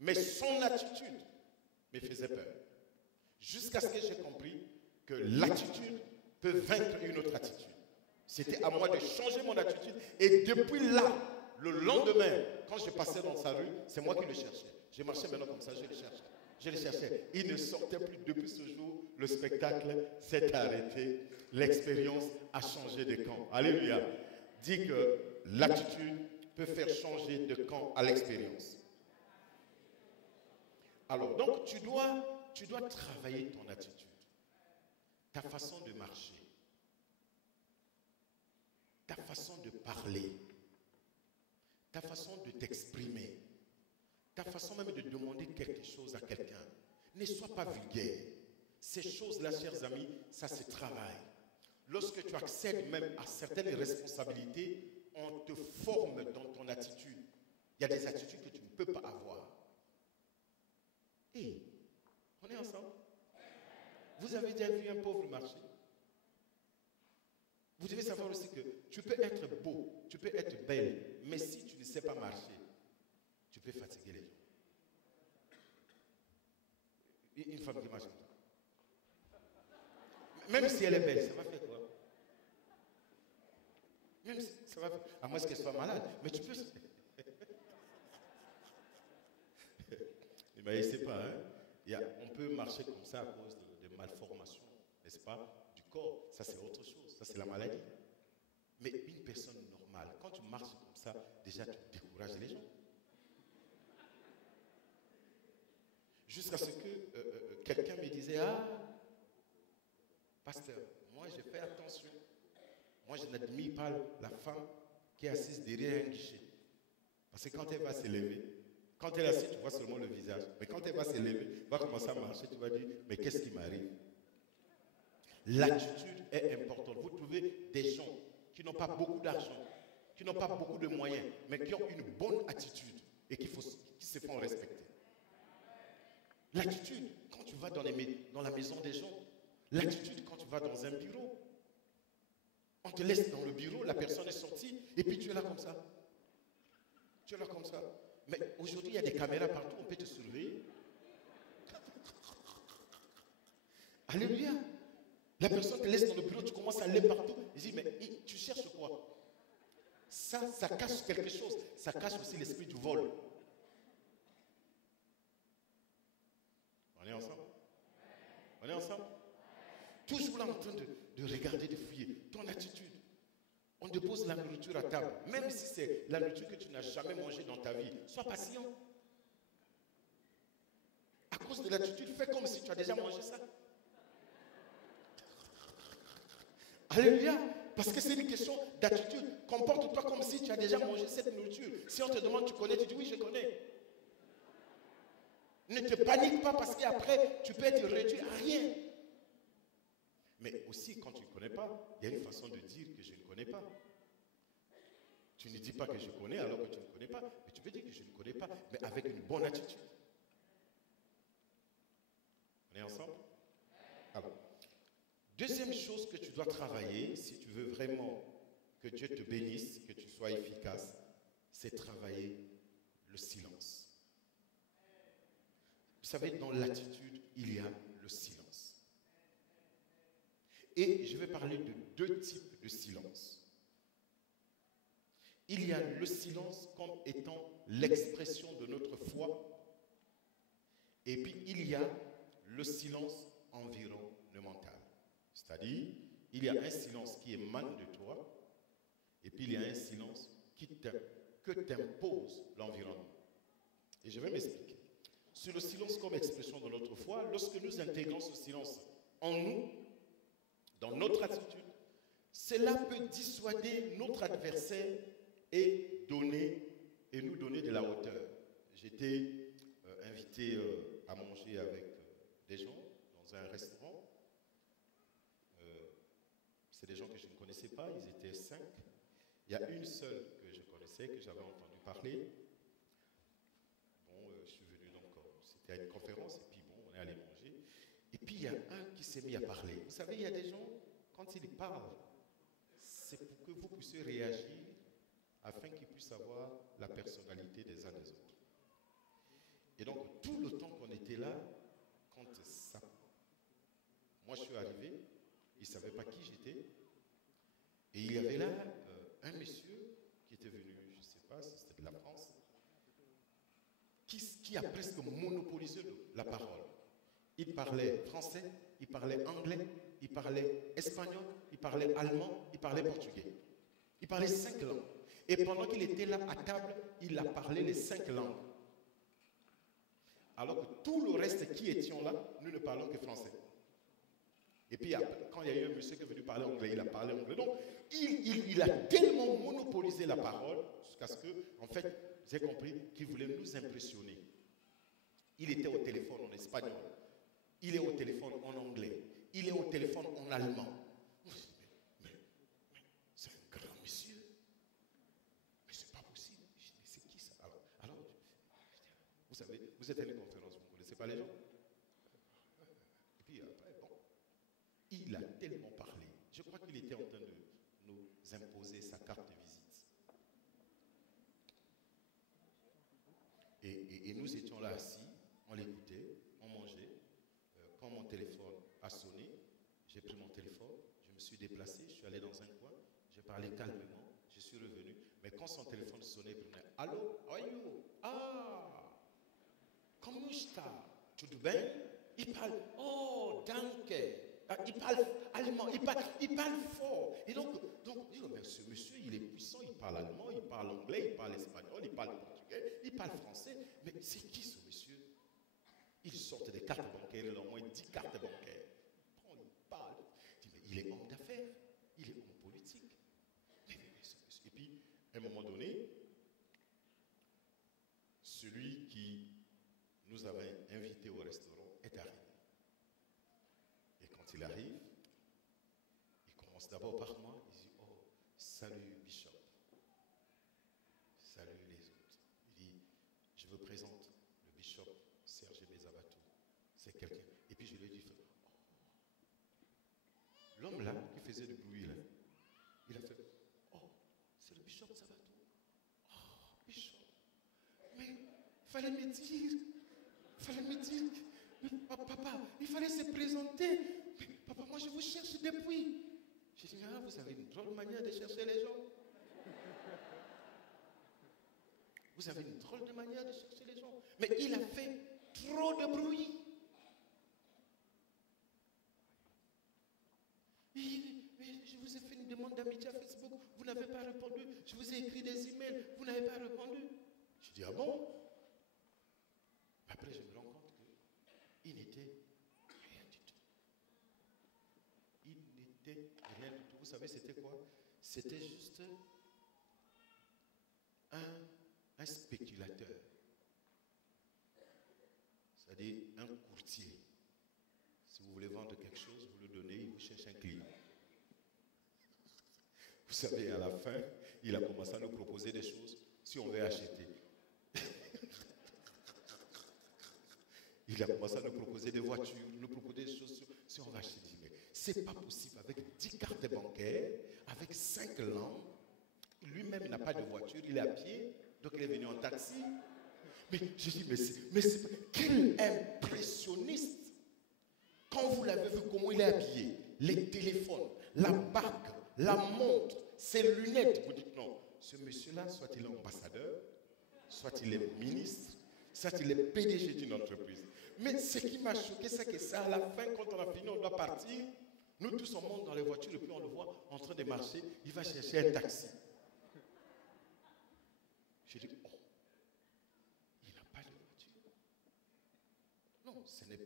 Mais son attitude me faisait peur. Jusqu'à ce que j'ai compris que l'attitude peut vaincre une autre attitude. C'était à moi de changer mon attitude. Et depuis là, le lendemain, quand je passais dans sa rue, c'est moi qui le cherchais. Je marchais maintenant comme ça, je le cherchais. Je le cherchais. Il ne sortait plus. Depuis ce jour, le spectacle s'est arrêté. L'expérience a changé de camp. Alléluia. Dis que l'attitude peut faire changer de camp à l'expérience. Alors, donc, tu dois travailler ton attitude. Ta façon de marcher. Ta façon de parler. Ta façon de t'exprimer. Ta façon même de demander quelque chose à quelqu'un. Ne sois pas vulgaire. Ces choses-là, chers amis, ça se travaille. Lorsque tu accèdes même à certaines responsabilités, on te forme dans ton attitude. Il y a des attitudes que tu ne peux pas avoir. Et on est ensemble. Vous avez déjà vu un pauvre marcher? Vous devez savoir aussi que tu peux être beau, tu peux être belle, mais si tu ne sais pas marcher, tu peux fatiguer les gens. Une femme qui marche comme ça. Même si elle est belle, ça va faire quoi? Même si ça va faire... À moins qu'elle soit malade. Mais tu peux... Mais je ne sais pas, hein? On peut marcher comme ça à cause de malformations, n'est-ce pas? Du corps, ça c'est autre chose, ça c'est la maladie. Mais une personne normale, quand tu marches comme ça, déjà tu décourages les gens. Jusqu'à ce que quelqu'un me disait, ah, pasteur, moi je fais attention. Moi je n'admire pas la femme qui est assise derrière un guichet. Parce que quand elle va se lever, quand elle est assise, tu vois seulement le visage. Mais quand elle va se lever, va commencer à marcher, tu vas dire, mais qu'est-ce qui m'arrive? L'attitude est importante. Vous trouvez des gens qui n'ont pas beaucoup d'argent, qui n'ont pas beaucoup de moyens, mais qui ont une bonne attitude et qui se font respecter. L'attitude, quand tu vas dans la maison des gens, l'attitude quand tu vas dans un bureau, on te laisse dans le bureau, la personne est sortie, et puis tu es là comme ça. Tu es là comme ça. Mais aujourd'hui, il y a des caméras partout, on peut te surveiller. Alléluia. La personne te laisse dans le bureau, tu commences à aller partout. Il dit, mais tu cherches quoi? Ça cache quelque chose. Ça cache aussi l'esprit du vol. On est ensemble? On est ensemble? Toujours là en train de regarder, de fouiller. Ton attitude. On te pose la nourriture à table. Même si c'est la nourriture que tu n'as jamais mangée dans ta vie. Sois patient. À cause de l'attitude, fais comme si tu as déjà mangé ça. Alléluia. Parce que c'est une question d'attitude. Comporte-toi comme si tu as déjà mangé cette nourriture. Si on te demande, tu connais, tu dis oui, je connais. Ne te panique pas parce qu'après, tu peux être réduit à rien. Mais aussi, quand tu ne connais pas, il y a une façon de dire que je ne connais pas. Tu ne dis pas que je connais alors que tu ne connais pas, mais tu peux dire que je ne connais pas, mais avec une bonne attitude. On est ensemble? Alors, deuxième chose que tu dois travailler, si tu veux vraiment que Dieu te bénisse, que tu sois efficace, c'est travailler le silence. Vous savez, dans l'attitude, il y a le silence. Et je vais parler de deux types de silence. Il y a le silence comme étant l'expression de notre foi. Et puis, il y a le silence environnemental. C'est-à-dire, il y a un silence qui émane de toi. Et puis, il y a un silence que t'impose l'environnement. Et je vais m'expliquer. Sur le silence comme expression de notre foi, lorsque nous intégrons ce silence en nous, dans notre attitude, cela peut dissuader notre adversaire et nous donner de la hauteur. J'étais invité à manger avec des gens dans un restaurant. C'est des gens que je ne connaissais pas, ils étaient 5. Il y a une seule que je connaissais, que j'avais entendu parler. Bon, je suis venu donc, c'était à une conférence, et puis bon, on est allé manger. Et puis il y a un qui s'est mis à parler. Vous savez, il y a des gens, quand ils parlent, c'est pour que vous puissiez réagir afin qu'ils puissent avoir la personnalité des uns des autres. Et donc, tout le temps qu'on était là, quand ça... Moi, je suis arrivé, ils ne savaient pas qui j'étais. Et il y avait là un monsieur qui était venu, je ne sais pas si c'était de la France, qui a presque monopolisé la parole. Il parlait français, il parlait anglais, il parlait espagnol, il parlait allemand, il parlait portugais. Il parlait 5 langues. Et pendant qu'il était là à table, il a parlé les 5 langues. Alors que tout le reste qui étions là, nous ne parlons que français. Et puis quand il y a eu un monsieur qui est venu parler anglais, il a parlé anglais. Donc, il a tellement monopolisé la parole jusqu'à ce que, en fait, j'ai compris qu'il voulait nous impressionner. Il était au téléphone en espagnol. Il est au téléphone en anglais. Il est au téléphone en allemand. Mais c'est un grand monsieur. Mais c'est pas possible. Je dis, mais c'est qui ça? Alors, vous savez, vous êtes à une conférence, vous ne connaissez pas les gens. Et puis après, bon, il a tellement parlé. Je crois qu'il était en train de nous imposer sa carte de visite. Et nous étions là assis, on l'écoutait, on mangeait. Quand mon téléphone a sonné, j'ai pris mon téléphone, je me suis déplacé, je suis allé dans un coin, j'ai parlé calmement, je suis revenu. Mais quand son téléphone sonnait, il me disait, allô, how are you? Ah, comment está? Tudo bem? Il parle, oh, danke. Il parle allemand, il parle fort. Et donc ce monsieur, il est puissant, il parle allemand, il parle anglais, il parle espagnol, il parle portugais, il parle français. Mais c'est qui ce monsieur? Il sort des cartes bancaires, il a au moins 10 cartes bancaires. Il parle. Mais il est homme d'affaires, il est homme politique. Et puis, à un moment donné, celui qui nous avait invités au restaurant est arrivé. Et quand il arrive, il commence d'abord par moi, il dit, oh, salut Bishop. me présente le bishop Serge Mezabatou. C'est quelqu'un. Et puis je lui ai dit, l'homme là qui faisait du bruit là, il a fait, oh, c'est le bishop Zabatou. Oh, bishop. Mais il fallait me dire, mais papa, il fallait se présenter. Mais papa, moi je vous cherche depuis. J'ai dit, ah, vous avez une drôle de manière de chercher les gens. Vous avez une drôle de manière de chercher les gens. Mais il a fait trop de bruit. Mais je vous ai fait une demande d'amitié à Facebook, vous n'avez pas répondu. Je vous ai écrit des emails, vous n'avez pas répondu. Je dis, ah bon? Après, je me rends compte qu'il n'était rien du tout. Il n'était rien du tout. Vous savez, c'était quoi? C'était juste un spéculateur. C'est-à-dire un courtier. Si vous voulez vendre quelque chose, vous le donnez, il vous cherche un client. Vous savez, à la fin, il a commencé à nous proposer des choses si on veut acheter. Il a commencé à nous proposer des voitures, nous proposer des choses si on va acheter. Mais c'est pas possible. Avec 10 cartes bancaires, avec 5 langues, lui-même n'a pas de voiture, il est à pied, donc il est venu en taxi. Mais je dis, mais c'est quel impressionniste! Quand vous l'avez vu, comment il est habillé, les téléphones, la bague, la montre, ses lunettes, vous dites non, ce monsieur-là, soit il est ambassadeur, soit il est ministre, soit il est PDG d'une entreprise. Mais ce qui m'a choqué, c'est que ça, à la fin, quand on a fini, on doit partir. Nous tous, on monte dans les voitures et puis on le voit en train de marcher. Il va chercher un taxi. J'ai dit, oh, il n'a pas de voiture. Non, ce n'est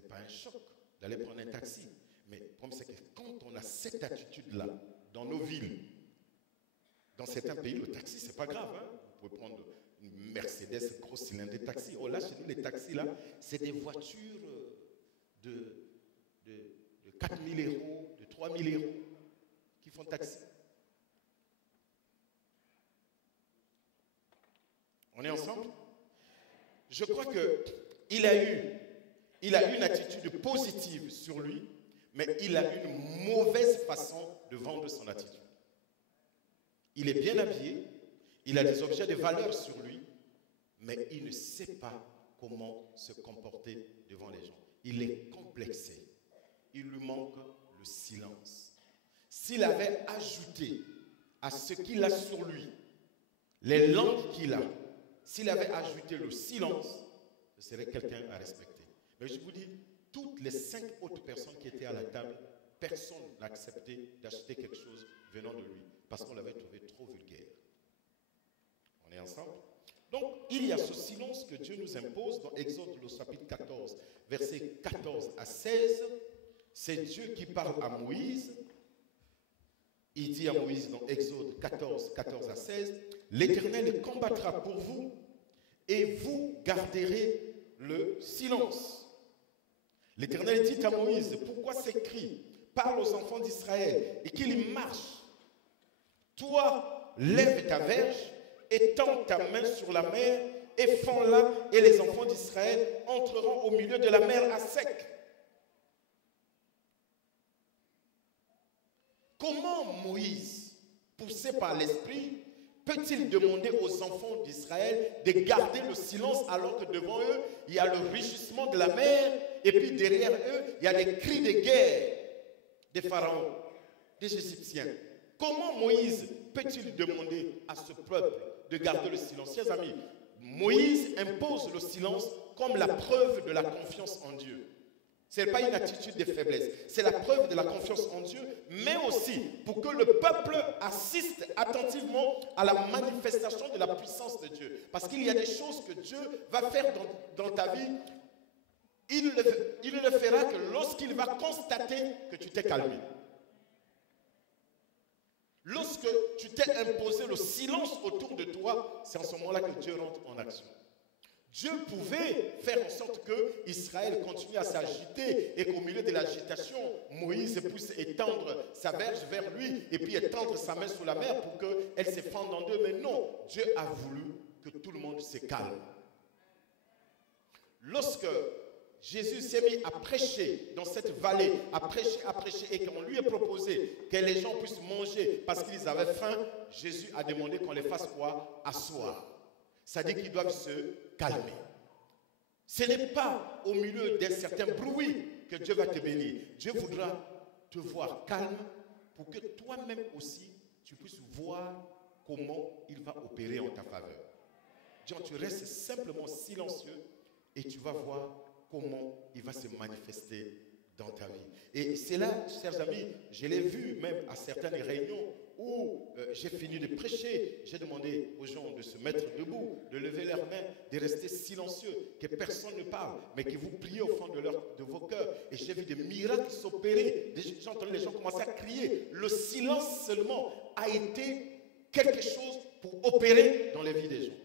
pas un choc d'aller prendre un taxi. Mais le problème, c'est que quand on a cette attitude-là, dans nos villes, dans certains pays, le taxi, c'est pas grave. Hein? Vous pouvez prendre une Mercedes, gros cylindre de taxi. Oh là, chez nous, les taxis, là, c'est des voitures de 4 000 euros, de 3 000 euros qui font taxi. On est ensemble? Je crois qu'il a eu une attitude positive sur lui, mais il a une mauvaise façon de vendre son attitude. Il est bien habillé, il a des objets de valeur sur lui, mais il ne sait pas comment se comporter devant les gens. Il est complexé. Il lui manque le silence. S'il avait ajouté à ce qu'il a sur lui, les langues qu'il a, s'il avait ajouté le silence, ce serait quelqu'un à respecter. Mais je vous dis, toutes les 5 autres personnes qui étaient à la table, personne n'a accepté d'acheter quelque chose venant de lui, parce qu'on l'avait trouvé trop vulgaire. On est ensemble? Donc, il y a ce silence que Dieu nous impose dans Exode, le chapitre 14, versets 14 à 16. C'est Dieu qui parle à Moïse. Il dit à Moïse dans Exode 14, 14 à 16, « L'Éternel combattra pour vous et vous garderez le silence. » L'Éternel dit à Moïse, « Pourquoi ces cris? Parle aux enfants d'Israël et qu'ils marchent. Toi, lève ta verge, étends ta main sur la mer et fends-la, et les enfants d'Israël entreront au milieu de la mer à sec. » Comment Moïse, poussé par l'Esprit, peut-il demander aux enfants d'Israël de garder le silence alors que devant eux, il y a le rugissement de la mer et puis derrière eux, il y a les cris de guerre des pharaons, des Égyptiens? Comment Moïse peut-il demander à ce peuple de garder le silence? Chers amis, Moïse impose le silence comme la preuve de la confiance en Dieu. Ce n'est pas une attitude de faiblesse, c'est la preuve de la confiance en Dieu, mais aussi pour que le peuple assiste attentivement à la manifestation de la puissance de Dieu. Parce qu'il y a des choses que Dieu va faire dans ta vie, il ne le fera que lorsqu'il va constater que tu t'es calmé. Lorsque tu t'es imposé le silence autour de toi, c'est en ce moment-là que Dieu rentre en action. Dieu pouvait faire en sorte que Israël continue à s'agiter et qu'au milieu de l'agitation, Moïse puisse étendre sa verge vers lui et puis étendre sa main sous la mer pour qu'elle se fende en deux. Mais non, Dieu a voulu que tout le monde se calme. Lorsque Jésus s'est mis à prêcher dans cette vallée, à prêcher, et qu'on lui a proposé que les gens puissent manger parce qu'ils avaient faim, Jésus a demandé qu'on les fasse quoi? Asseoir. Ça dit qu'ils doivent se calmer. Ce n'est pas au milieu d'un certain bruit que Dieu va te bénir. Dieu voudra te voir calme pour que toi-même aussi, tu puisses voir comment il va opérer en ta faveur. Donc tu restes simplement silencieux et tu vas voir comment il va se manifester dans ta vie. Et c'est là, chers amis, je l'ai vu même à certaines réunions où j'ai fini de prêcher, j'ai demandé aux gens de se mettre debout, de lever leurs mains, de rester silencieux, que personne ne parle, mais que vous priez au fond de vos cœurs. Et j'ai vu des miracles s'opérer. J'ai entendu les gens commencer à crier. Le silence seulement a été quelque chose pour opérer dans les vies des gens.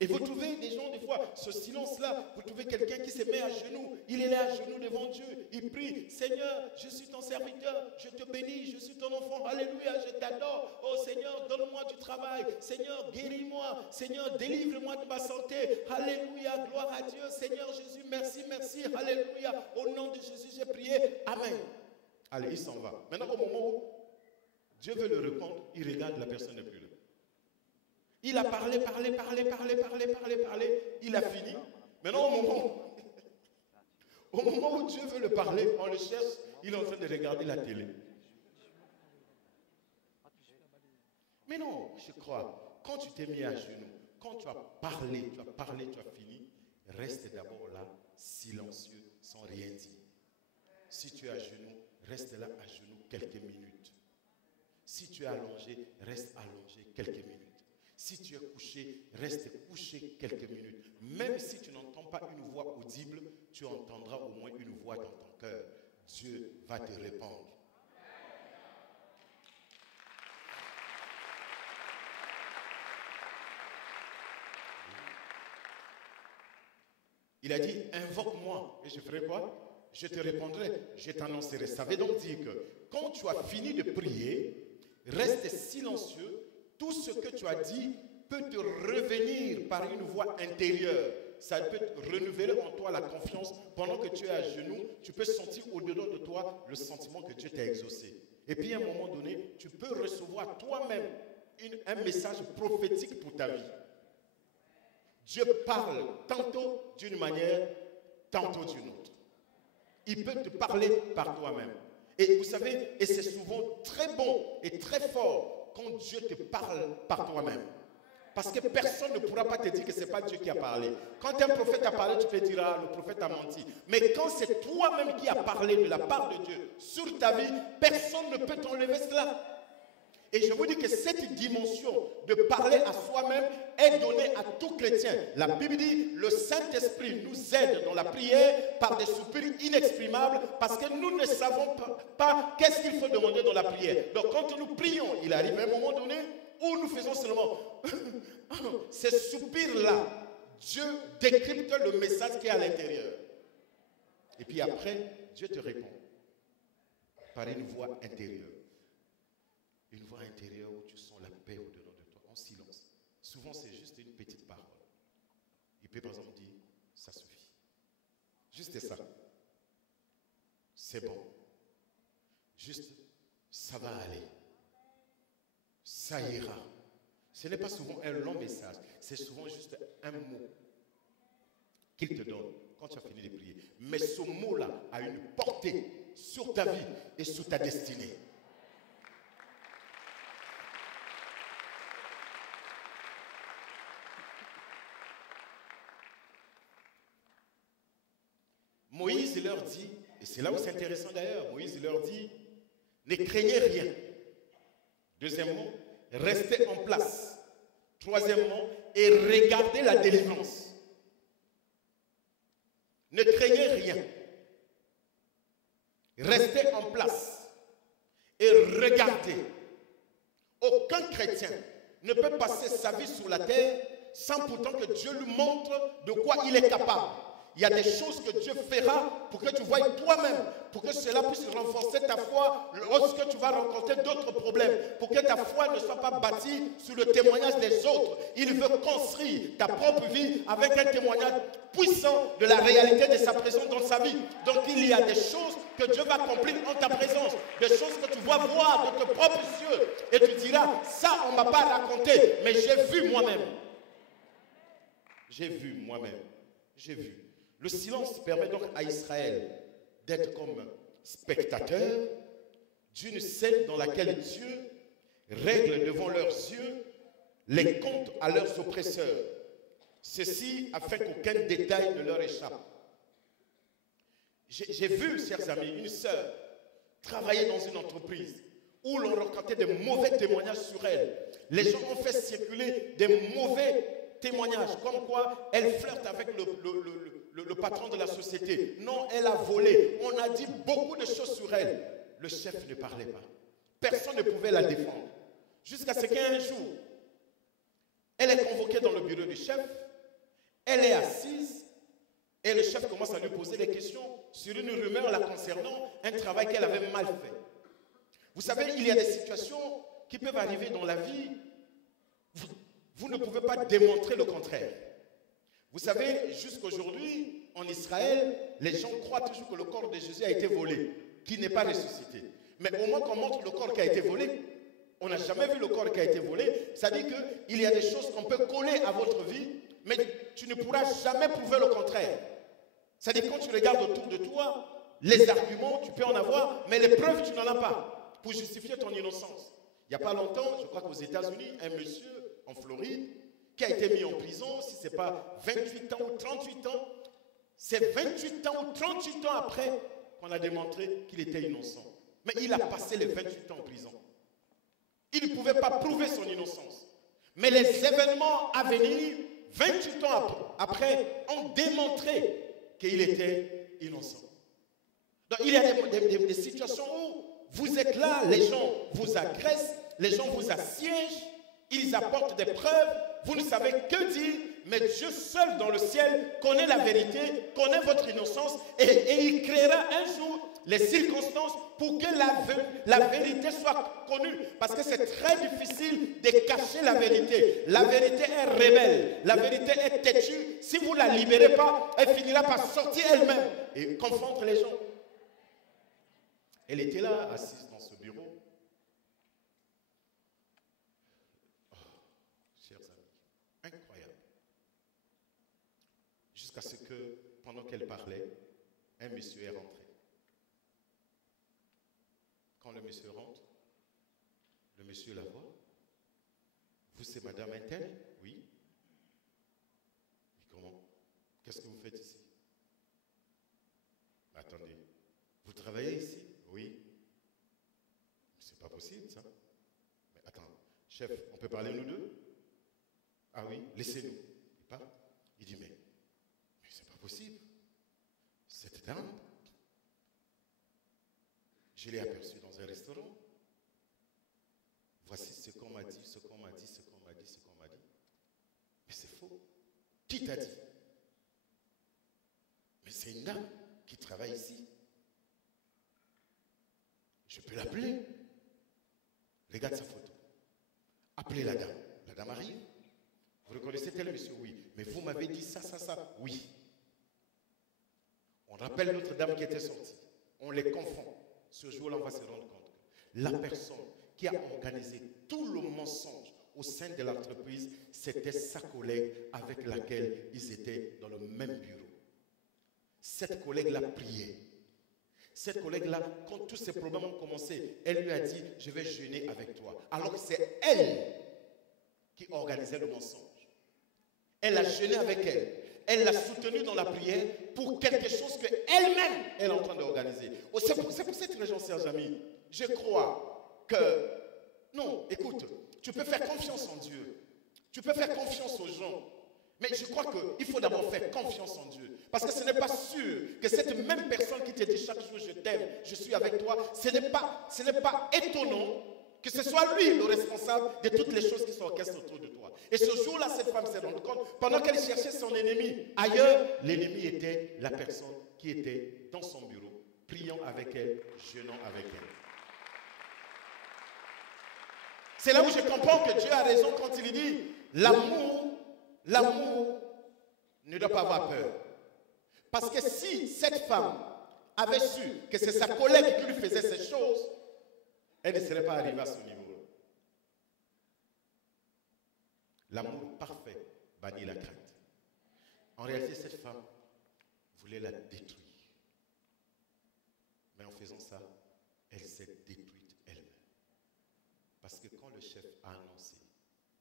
Et vous trouvez des gens, des fois, ce silence-là, vous trouvez quelqu'un qui se met à genoux, il est là à genoux devant Dieu, il prie, Seigneur, je suis ton serviteur, je te bénis, je suis ton enfant, alléluia, je t'adore, oh Seigneur, donne-moi du travail, Seigneur, guéris-moi, Seigneur, délivre-moi de ma santé, alléluia, gloire à Dieu, Seigneur Jésus, merci, merci, alléluia, au nom de Jésus, j'ai prié, amen. Allez, il s'en va. Maintenant, au moment où Dieu veut le répondre, il regarde, la personne n'est plus là. Il a parlé, il a fini. Maintenant, au moment où Dieu veut le parler, on le cherche, il est en train de regarder la télé. Mais non, je crois, quand tu t'es mis à genoux, quand tu as parlé, tu as fini, reste d'abord là, silencieux, sans rien dire. Si tu es à genoux, reste là à genoux quelques minutes. Si tu es allongé, reste allongé quelques minutes. Si tu es couché, reste couché quelques minutes. Même si tu n'entends pas une voix audible, tu entendras au moins une voix dans ton cœur. Dieu va te répondre. Il a dit, invoque-moi. Et je ferai quoi? Je te répondrai, je t'annoncerai. Ça veut donc dire que quand tu as fini de prier, reste silencieux. Tout ce que tu as dit peut te revenir par une voix intérieure. Ça peut renouveler en toi la confiance. Pendant que tu es à genoux, tu peux sentir au-dedans de toi le sentiment que Dieu t'a exaucé. Et puis à un moment donné, tu peux recevoir toi-même un message prophétique pour ta vie. Dieu parle tantôt d'une manière, tantôt d'une autre. Il peut te parler par toi-même. Et vous savez, et c'est souvent très bon et très fort quand Dieu te parle par toi-même. Parce que personne ne pourra pas te dire que ce n'est pas Dieu qui a parlé. Quand un prophète a parlé, tu peux dire, ah, le prophète a menti. Mais quand c'est toi-même qui as parlé de la part de Dieu sur ta vie, personne ne peut t'enlever cela. Et je vous dis que cette dimension de parler à soi-même est donnée à tout chrétien. La Bible dit, le Saint-Esprit nous aide dans la prière par des soupirs inexprimables parce que nous ne savons pas qu'est-ce qu'il faut demander dans la prière. Donc quand nous prions, il arrive un moment donné où nous faisons seulement ces soupirs-là. Dieu décrypte le message qui est à l'intérieur. Et puis après, Dieu te répond par une voix intérieure. Une voix intérieure où tu sens la paix au-dedans de toi, en silence. Souvent, c'est juste une petite parole. Il peut par exemple dire, ça suffit. Juste ça. C'est bon. Juste, ça va aller. Ça ira. Ce n'est pas souvent un long message. C'est souvent juste un mot qu'il te donne quand tu as fini de prier. Mais ce mot-là a une portée sur ta vie et sur ta destinée. Moïse leur dit, et c'est là où c'est intéressant d'ailleurs, Moïse leur dit, ne craignez rien. Deuxièmement, restez en place. Troisièmement, et regardez la délivrance. Ne craignez rien. Restez en place et regardez. Aucun chrétien ne peut passer sa vie sur la terre sans pourtant que Dieu lui montre de quoi il est capable. Il y a des choses que Dieu fera pour que tu voies toi-même, pour que cela puisse renforcer ta foi lorsque tu vas rencontrer d'autres problèmes, pour que ta foi ne soit pas bâtie sur le témoignage des autres. Il veut construire ta propre vie avec un témoignage puissant de la réalité de sa présence dans sa vie. Donc il y a des choses que Dieu va accomplir en ta présence, des choses que tu vas voir de tes propres yeux, et tu diras, ça on ne m'a pas raconté, mais j'ai vu moi-même. J'ai vu moi-même. J'ai vu. Le silence permet donc à Israël d'être comme spectateur d'une scène dans laquelle Dieu règle devant leurs yeux les comptes à leurs oppresseurs. Ceci afin qu'aucun détail ne leur échappe. J'ai vu, chers amis, une sœur travailler dans une entreprise où l'on racontait de mauvais témoignages sur elle. Les gens ont fait circuler des mauvais témoignages, comme quoi elle flirte avec le patron de la société. Non, elle a volé. On a dit beaucoup de choses sur elle. Le chef ne parlait pas. Personne ne pouvait la défendre. Jusqu'à ce qu'un jour, elle est convoquée dans le bureau du chef. Elle est assise. Et le chef commence à lui poser des questions sur une rumeur la concernant, un travail qu'elle avait mal fait. Vous savez, il y a des situations qui peuvent arriver dans la vie. Vous ne pouvez pas démontrer le contraire. Vous savez, jusqu'aujourd'hui, en Israël, les gens croient toujours que le corps de Jésus a été volé, qu'il n'est pas ressuscité. Mais au moment qu'on montre le corps qui a été volé, on n'a jamais vu le corps qui a été volé. Ça dit qu'il y a des choses qu'on peut coller à votre vie, mais tu ne pourras jamais prouver le contraire. Ça dit quand tu regardes autour de toi, les arguments, tu peux en avoir, mais les preuves, tu n'en as pas pour justifier ton innocence. Il n'y a pas longtemps, je crois qu'aux États-Unis, un monsieur en Floride, qui a été mis en prison, si ce n'est pas 28 ans ou 38 ans, c'est 28 ans ou 38 ans après qu'on a démontré qu'il était innocent. Mais il a passé les 28 ans en prison. Il ne pouvait pas prouver son innocence. Mais les événements à venir, 28 ans après, ont démontré qu'il était innocent. Donc il y a des situations où vous êtes là, les gens vous agressent, les gens vous assiègent, ils apportent des preuves, vous ne savez que dire, mais Dieu seul dans le ciel connaît la vérité, connaît votre innocence et il créera un jour les circonstances pour que la vérité soit connue. Parce que c'est très difficile de cacher la vérité. La vérité est rebelle, la vérité est têtue. Si vous ne la libérez pas, elle finira par sortir elle-même et confondre les gens. Elle était là, assise dans ce bureau. Jusqu'à ce que, pendant qu'elle parlait, un monsieur est rentré. Quand le monsieur rentre, le monsieur la voit. Vous, c'est madame Intel? Oui. Mais comment? Qu'est-ce que vous faites ici? Attendez, vous travaillez ici? Oui. C'est pas possible, ça. Mais attends, chef, on peut parler nous deux? Ah oui, laissez-nous. Il parle. Il dit, mais c'est pas possible. Cette dame, je l'ai aperçue dans un restaurant. Voici ce qu'on m'a dit, ce qu'on m'a dit, ce qu'on m'a dit, ce qu'on m'a dit. Mais c'est faux. Qui t'a dit? Mais c'est une dame qui travaille ici. Je peux l'appeler. Regarde sa photo. Appelez la dame. La dame arrive. Vous reconnaissez tel monsieur? Oui. Mais vous m'avez dit ça, ça, ça. Oui. On rappelle l'autre dame qui était sortie. On les confond. Ce jour-là, on va se rendre compte que la personne qui a organisé tout le mensonge au sein de l'entreprise, c'était sa collègue avec laquelle ils étaient dans le même bureau. Cette collègue-là priait. Cette collègue-là, quand tous ces problèmes ont commencé, elle lui a dit, je vais jeûner avec toi. Alors que c'est elle qui organisait le mensonge. Elle a jeûné avec elle. Elle l'a soutenue dans la prière pour quelque chose qu'elle-même est en train d'organiser. C'est pour cette raison, chers amis, je crois que, non, écoute, tu peux faire confiance en Dieu. Tu peux faire confiance aux gens. Mais je crois qu'il faut d'abord faire confiance en Dieu. Parce que ce n'est pas sûr que cette même personne qui te dit chaque jour je t'aime, je suis avec toi, ce n'est pas étonnant que ce soit lui le responsable de toutes les choses qui s'orchestrent autour de toi. Et ce jour-là, cette femme s'est rendue compte, pendant qu'elle cherchait son ennemi ailleurs, l'ennemi était la personne qui était dans son bureau, priant avec elle, jeûnant avec elle. C'est là où je comprends que Dieu a raison quand il dit l'amour ne doit pas avoir peur. Parce que si cette femme avait su que c'est sa collègue qui lui faisait ces choses, elle ne serait pas arrivée à ce niveau. L'amour parfait bannit la crainte. En réalité, cette femme voulait la détruire. Mais en faisant ça, elle s'est détruite elle-même. Parce que quand le chef a annoncé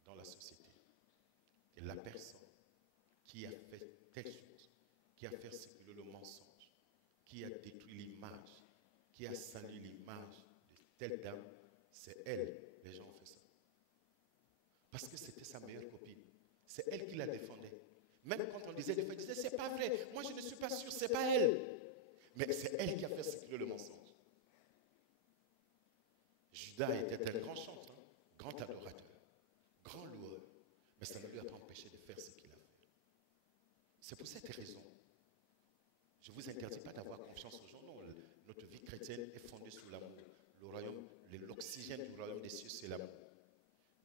dans la société que la personne qui a fait telle chose, qui a fait circuler le mensonge, qui a détruit l'image, qui a sali l'image de telle dame, c'est elle, les gens ont fait ça. Parce que c'était sa meilleure copine. C'est elle qui la défendait. Même quand on disait des fois, elle disait, c'est pas vrai, moi je ne suis pas sûr, c'est pas elle. Mais c'est elle qui a fait circuler le mensonge. Judas était un grand chanteur, grand adorateur, grand loueur, mais ça ne lui a pas empêché de faire ce qu'il a fait. C'est pour cette raison, je ne vous interdis pas d'avoir confiance aux gens. Non, notre vie chrétienne est fondée sur l'amour. Le royaume, l'oxygène du royaume des cieux, c'est l'amour.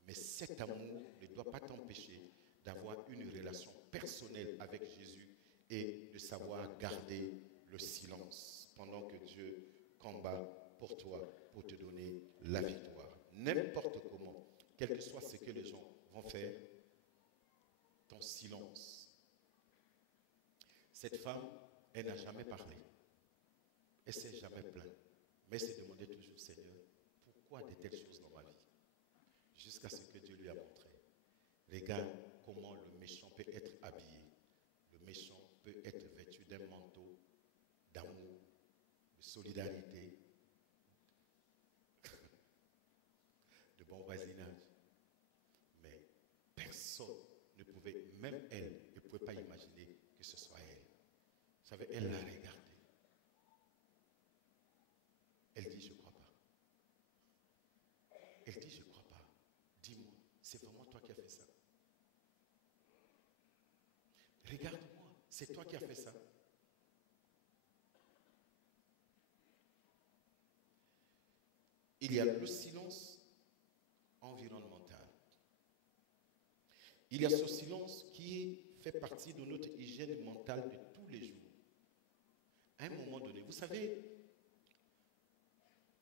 Mais cet amour ne doit pas t'empêcher d'avoir une relation personnelle avec Jésus et de savoir garder le silence pendant que Dieu combat pour toi, pour te donner la victoire. N'importe comment, quel que soit ce que les gens vont faire, ton silence. Cette femme, elle n'a jamais parlé. Elle ne s'est jamais plainte. Mais elle s'est demandé toujours, Seigneur, pourquoi de telles choses dans ma vie? Jusqu'à ce que Dieu lui a montré. Regarde comment le méchant peut être habillé. Le méchant peut être vêtu d'un manteau d'amour, de solidarité, de bon voisinage. Mais personne ne pouvait, même elle, ne pouvait pas imaginer que ce soit elle. Vous savez, elle l'a regardé. Elle dit, je ne crois pas. Elle dit, je ne crois pas. Dis-moi, c'est vraiment toi qui as fait ça. Regarde-moi, c'est toi qui as fait ça. Il y a le silence environnemental. Il y a ce silence qui fait partie de notre hygiène mentale de tous les jours. À un moment donné, vous savez,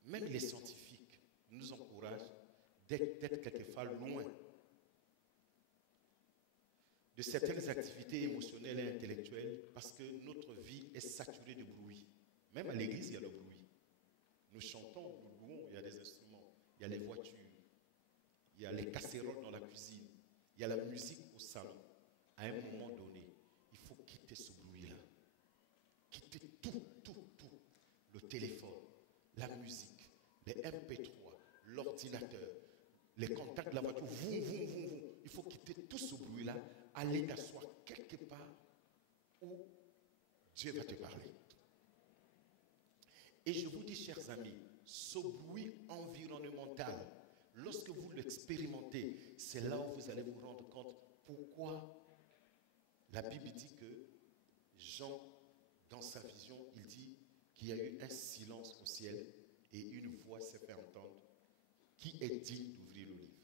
même les scientifiques nous encouragent d'être quelquefois loin de certaines activités émotionnelles et intellectuelles parce que notre vie est saturée de bruit. Même à l'église, il y a le bruit. Nous chantons, nous louons, il y a des instruments, il y a les voitures, il y a les casseroles dans la cuisine, il y a la musique au salon. À un moment donné, il faut quitter ce bruit-là. Quitter tout. Le téléphone, la musique, les MP3, l'ordinateur, les contacts de la voiture, il faut quitter tout ce bruit-là, aller t'asseoir quelque part où Dieu va te parler. Et je vous dis, chers amis, ce bruit environnemental, lorsque vous l'expérimentez, c'est là où vous allez vous rendre compte pourquoi la Bible dit que Jean, dans sa vision, il dit qu'il y a eu un silence au ciel et une voix s'est fait entendre qui est digne d'ouvrir le livre.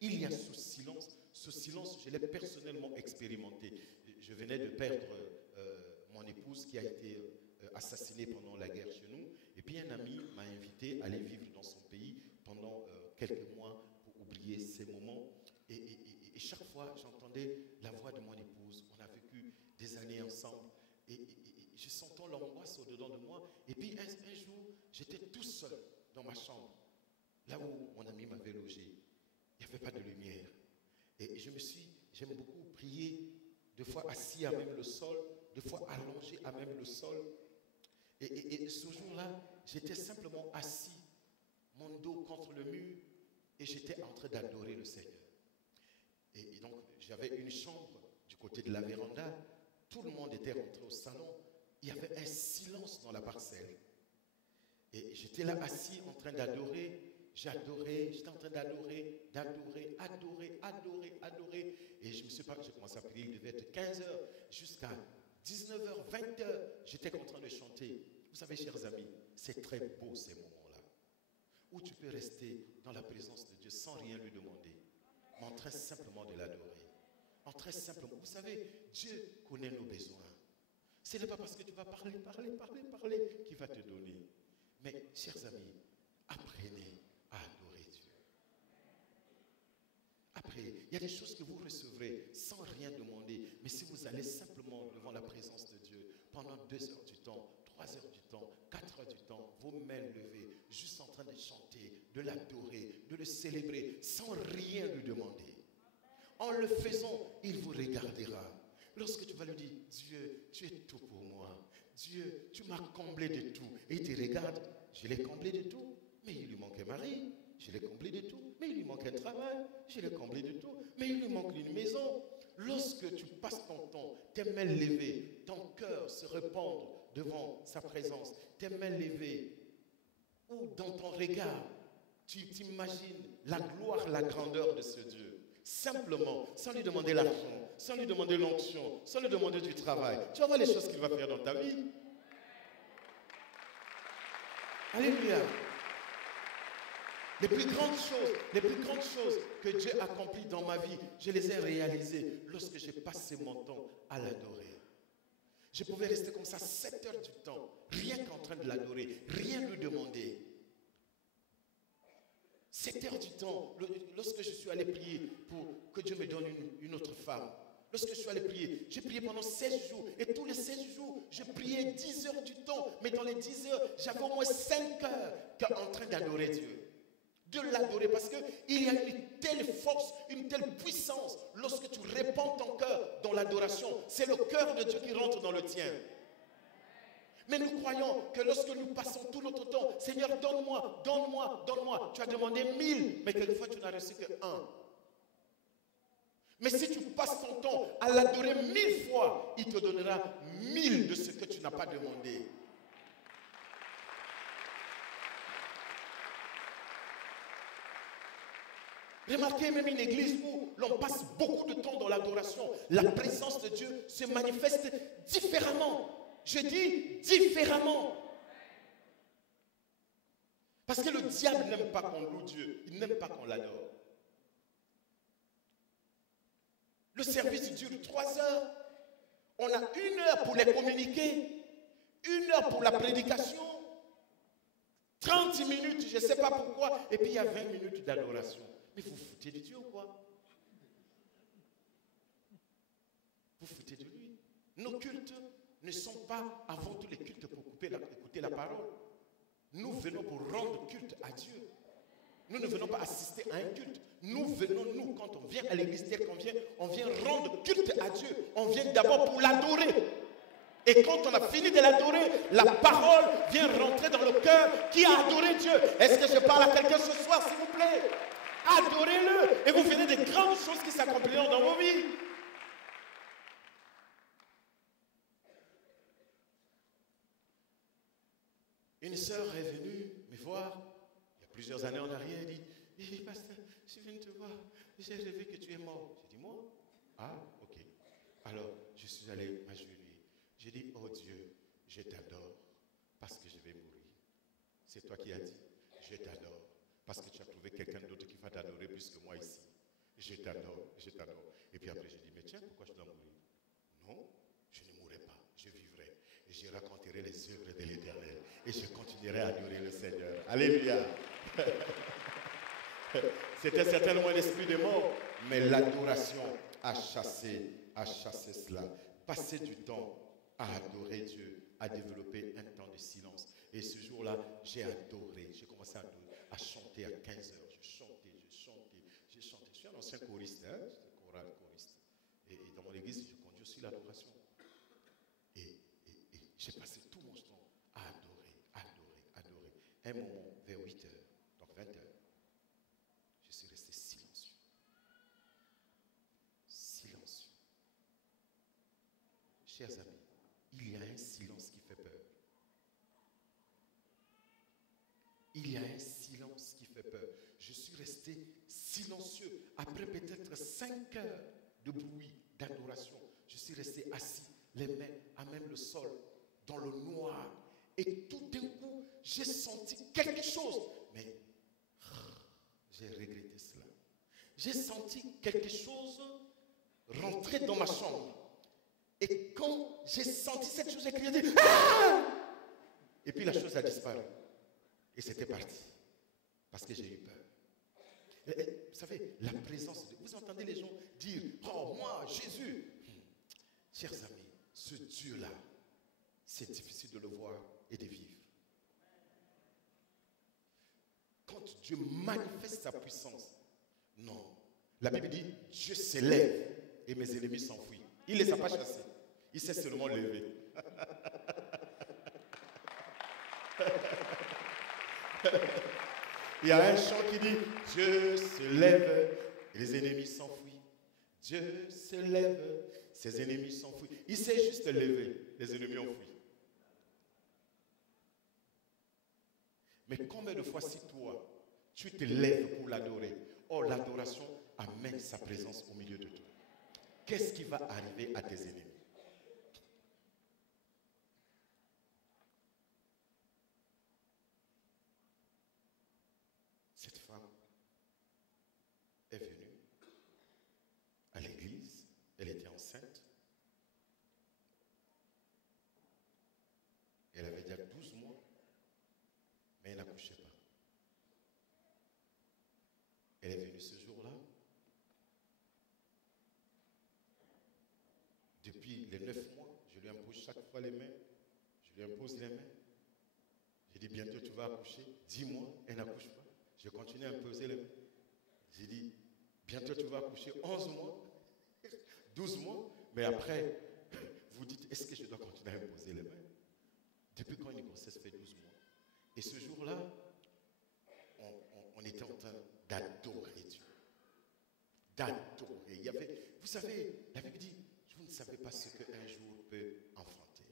Il y a ce silence, je l'ai personnellement expérimenté. Je venais de perdre mon épouse qui a été assassinée pendant la guerre chez nous. Et puis un ami m'a invité à aller vivre dans son pays pendant quelques mois pour oublier ces moments. Et chaque fois, j'entendais la voix de mon épouse. On a vécu des années ensemble. Et je sentais l'angoisse au-dedans de moi. Et puis un jour, j'étais tout seul dans ma chambre, là où mon ami m'avait logé. Il n'y avait pas de lumière. Et j'aime beaucoup prier, des fois assis à même le sol, des fois allongé à même le sol. Et ce jour-là, j'étais simplement assis, mon dos contre le mur, et j'étais en train d'adorer le Seigneur. Et donc, j'avais une chambre du côté de la véranda. Tout le monde était rentré au salon. Il y avait un silence dans la parcelle. Et j'étais là assis en train d'adorer. j'adorais, j'étais en train d'adorer. Et j'ai commencé à prier, il devait être 15h jusqu'à 19h, 20h. J'étais en train de chanter. Vous savez, chers amis, c'est très beau ces moments-là, où tu peux rester dans la présence de Dieu sans rien lui demander, mais en train simplement de l'adorer. En train simplement, vous savez, Dieu connaît nos besoins. Ce n'est pas parce que tu vas parler qu'il va te donner. Mais, chers amis, apprenez à adorer Dieu. Après, il y a des choses que vous recevrez sans rien demander. Mais si vous allez simplement devant la présence de Dieu pendant 2 heures du temps, 3 heures du temps, 4 heures du temps, vos mains levées, juste en train de chanter, de l'adorer, de le célébrer, sans rien lui demander. En le faisant, il vous regardera. Lorsque tu vas lui dire, Dieu, tu es tout pour moi. Dieu, tu m'as comblé de tout. Et il te regarde, je l'ai comblé de tout. Mais il lui manque un mari, je l'ai comblé de tout. Mais il lui manque un travail, je l'ai comblé de tout. Mais il lui manque une maison. Lorsque tu passes ton temps, tes mains levées, ton cœur se répandre devant sa présence, tes mains levées, ou dans ton regard, tu t'imagines la gloire, la grandeur de ce Dieu. Simplement, sans lui demander l'argent, sans lui demander l'onction, sans lui demander du travail. Tu vas voir les choses qu'il va faire dans ta vie. Alléluia. Les plus grandes choses que Dieu a accomplies dans ma vie, je les ai réalisées lorsque j'ai passé mon temps à l'adorer. Je pouvais rester comme ça 7 heures du temps, rien qu'en train de l'adorer, rien lui demander. 7 heures du temps, lorsque je suis allé prier pour que Dieu me donne une autre femme, lorsque je suis allé prier, j'ai prié pendant 16 jours, et tous les 16 jours, je priais 10 heures du temps, mais dans les 10 heures, j'avais au moins 5 heures en train d'adorer Dieu. De l'adorer, parce qu'il y a une telle force, une telle puissance, lorsque tu répands ton cœur dans l'adoration, c'est le cœur de Dieu qui rentre dans le tien. Mais nous croyons que lorsque nous passons tout notre temps, Seigneur, donne-moi, donne-moi, donne-moi. Tu as demandé 1000, mais quelquefois tu n'as reçu que 1. Mais si tu passes ton temps à l'adorer 1000 fois, il te donnera 1000 de ce que tu n'as pas demandé. Remarquez même une église où l'on passe beaucoup de temps dans l'adoration, la présence de Dieu se manifeste différemment. Je dis différemment. Parce que le diable n'aime pas qu'on loue Dieu. Il n'aime pas qu'on l'adore. Le service dure 3 heures. On a 1 heure pour les communiquer, 1 heure pour la prédication, 30 minutes, je ne sais pas pourquoi, et puis il y a 20 minutes d'adoration. Mais vous foutez de Dieu ou quoi? Vous foutez de lui. Nos cultes ne sont pas avant tous les cultes pour écouter la parole. Nous venons pour rendre culte à Dieu. Nous ne venons pas assister à un culte. Nous venons, quand on vient à l'église telle qu'on vient, on vient rendre culte à Dieu. On vient d'abord pour l'adorer. Et quand on a fini de l'adorer, la parole vient rentrer dans le cœur qui a adoré Dieu. Est-ce que je parle à quelqu'un ce soir, s'il vous plaît? Adorez-le et vous verrez des grandes choses qui s'accompliront dans vos vies. Une sœur est venue me voir, il y a plusieurs années en arrière, elle dit, pasteur, je viens de te voir, j'ai rêvé que tu es mort. J'ai dit, moi? Ah, ok. Alors, je suis allé m'agenouiller. J'ai dit, oh Dieu, je t'adore parce que je vais mourir. C'est toi qui as dit, je t'adore parce que tu as trouvé quelqu'un d'autre qui va t'adorer plus que moi ici. Je t'adore, je t'adore. Et puis après, j'ai dit, mais tiens, pourquoi je dois mourir? Non, je ne mourrai pas, je vivrai. Et je raconterai les œuvres de l'Éternel. Et je continuerai à adorer le Seigneur. Alléluia. C'était certainement l'esprit de mort, mais l'adoration a chassé cela. Passer du temps à adorer Dieu, à développer un temps de silence. Et ce jour-là, j'ai adoré. J'ai commencé à chanter à 15 heures. Je chantais. Je suis un ancien choriste, hein? Choriste. Et dans mon église, je conduis aussi l'adoration. Et j'ai passé tout mon temps à adorer. Un moment, vers 8 heures, donc 20 heures, je suis resté silencieux. Chers amis, il y a un silence qui fait peur. Il y a un silence qui fait peur. resté silencieux. Après peut-être 5 heures de bruit, d'adoration, je suis resté assis, les mains à même le sol, dans le noir. Et tout d'un coup, j'ai senti quelque chose. Mais j'ai regretté cela. J'ai senti quelque chose rentrer dans ma chambre. Et quand j'ai senti cette chose, j'ai crié, ah! Et puis la chose a disparu. Et c'était parti. Parce que j'ai eu peur. Vous savez, la présence de... Vous entendez les gens dire, oh moi, Jésus. Chers amis, ce Dieu-là, c'est difficile de le voir et de vivre. Quand Dieu manifeste sa puissance, non. La Bible dit, Dieu s'élève et mes ennemis s'enfuient. Il ne les a pas chassés. Il s'est seulement levé. Il y a un chant qui dit, Dieu se lève et les ennemis s'enfuient. Dieu se lève, ses ennemis s'enfuient. Il s'est juste levé, les ennemis ont fui. Mais combien de fois si toi, tu te lèves pour l'adorer, oh l'adoration amène sa présence au milieu de toi. Qu'est-ce qui va arriver à tes ennemis? Cette femme est venue à l'église, elle était enceinte. Elle avait déjà 12 mois, mais elle n'accouchait pas. Elle est venue ce jour-là. Depuis les 9 mois, je lui impose chaque fois les mains. Je lui impose les mains. J'ai dit, bientôt tu vas accoucher. 10 mois, elle n'accouche pas. Je continue à imposer les mains. J'ai dit, bientôt tu vas accoucher. 11 mois, 12 mois. Mais après, vous dites, est-ce que je dois continuer à imposer les mains? Depuis quand une grossesse fait 12 mois? Et ce jour-là, on était en train d'adorer Dieu. D'adorer. Il y avait, vous savez, la Bible dit, vous ne savez pas ce qu'un jour peut enfanter.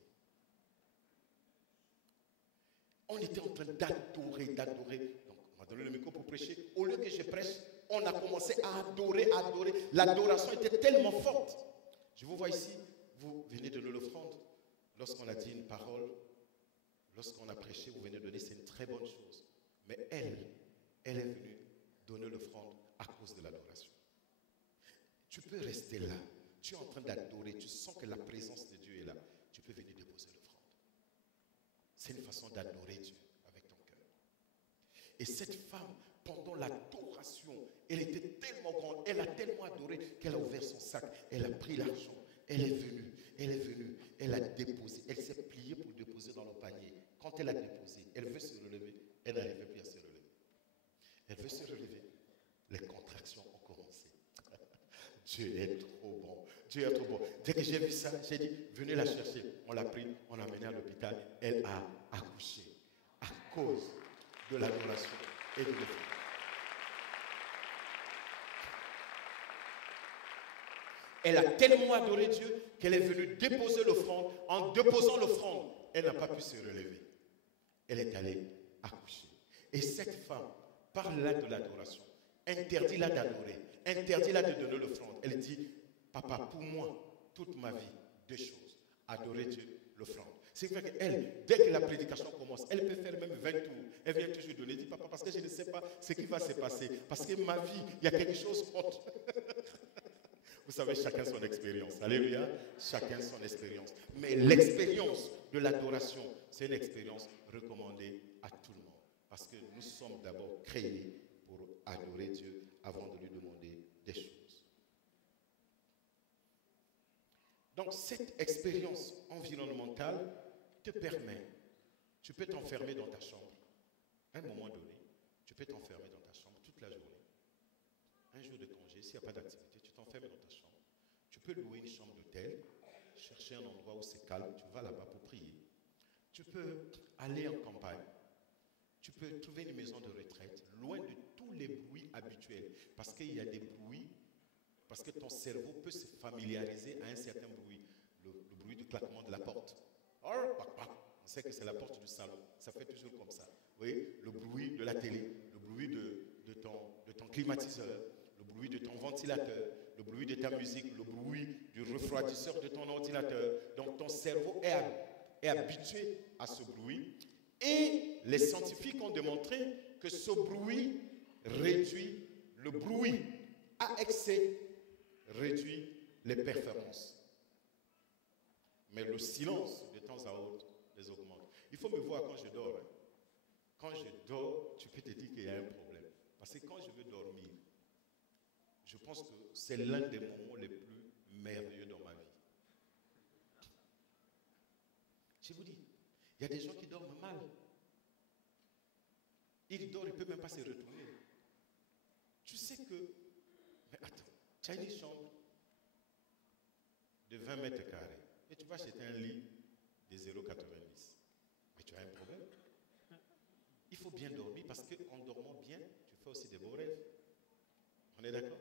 On était en train d'adorer. Donc, on m'a donné le micro pour prêcher. Au lieu que je prêche, on a commencé à adorer. L'adoration était tellement forte. Je vous vois ici, vous venez donner l'offrande. Lorsqu'on a dit une parole, lorsqu'on a prêché, vous venez donner, c'est une très bonne chose. Mais elle est venue donner l'offrande à cause de l'adoration. Tu peux rester là. Tu es en train d'adorer, tu sens que la présence de Dieu est là. Tu peux venir déposer l'offrande. C'est une façon d'adorer Dieu avec ton cœur. Et cette femme, pendant l'adoration, elle était tellement grande, elle a tellement adoré qu'elle a ouvert son sac, elle a pris l'argent, elle est venue, elle a déposé, elle s'est pliée pour déposer dans le panier. Quand elle a déposé, elle veut se relever, elle n'arrivait plus à se relever. Elle veut se relever. Les contractions ont commencé. Dieu est trop bon. Dieu est trop bon. Dès que j'ai vu ça, j'ai dit, venez la chercher. On l'a pris, on l'a amenée à l'hôpital. Elle a accouché à cause de l'adoration et de l'offrande. Elle a tellement adoré Dieu qu'elle est venue déposer l'offrande. En déposant l'offrande, elle n'a pas pu se relever. Elle est allée accoucher. Et cette femme parle là de l'adoration. Interdit-la d'adorer. Interdit-la de donner l'offrande. Elle dit, papa, pour moi, toute ma vie, 2 choses. Adorer Dieu, l'offrande. C'est vrai qu'elle, dès que la prédication commence, elle peut faire même 20 tours. Elle vient toujours donner, dit, papa, parce que je ne sais pas ce qui va se passer. Parce que ma vie, il y a quelque chose contre. Vous savez, chacun son expérience. Alléluia. Chacun son expérience. Mais l'expérience de l'adoration, c'est une expérience recommandée à tout le monde. Parce que nous sommes d'abord créés pour adorer Dieu avant de lui demander des choses. Donc, cette expérience environnementale te permet, tu peux t'enfermer dans ta chambre. À un moment donné, tu peux t'enfermer dans ta chambre toute la journée. Un jour de congé, s'il n'y a pas d'activité, tu t'enfermes dans ta chambre. Tu peux louer une chambre d'hôtel, chercher un endroit où c'est calme, tu vas là-bas pour prier. Tu peux aller en campagne. Tu peux trouver une maison de retraite, loin de tous les bruits habituels. Parce qu'il y a des bruits, parce que ton cerveau peut se familiariser à un certain bruit. Le bruit du claquement de la porte. On sait que c'est la porte du salon. Ça fait toujours comme ça. Vous voyez, le bruit de la télé, le bruit de de ton climatiseur, le bruit de ton ventilateur, le bruit de ta musique, le bruit du refroidisseur de ton ordinateur. Donc ton cerveau est habitué à ce bruit. Et les scientifiques ont démontré que ce bruit réduit le bruit à excès, réduit les performances. Mais le silence, de temps à autre, les augmente. Il faut me voir quand je dors. Hein. Quand je dors, tu peux te dire qu'il y a un problème. Parce que quand je veux dormir, je pense que c'est l'un des moments les plus merveilleux dans ma vie. Je vous dis, il y a des gens qui dorment mal. Il dort, il ne peut même pas se retourner. Tu sais que... Mais attends, tu as une chambre de 20 mètres carrés et tu vas acheter un lit de 0,90. Mais tu as un problème. Il faut bien dormir parce qu'en dormant bien, tu fais aussi des beaux rêves. On est d'accord?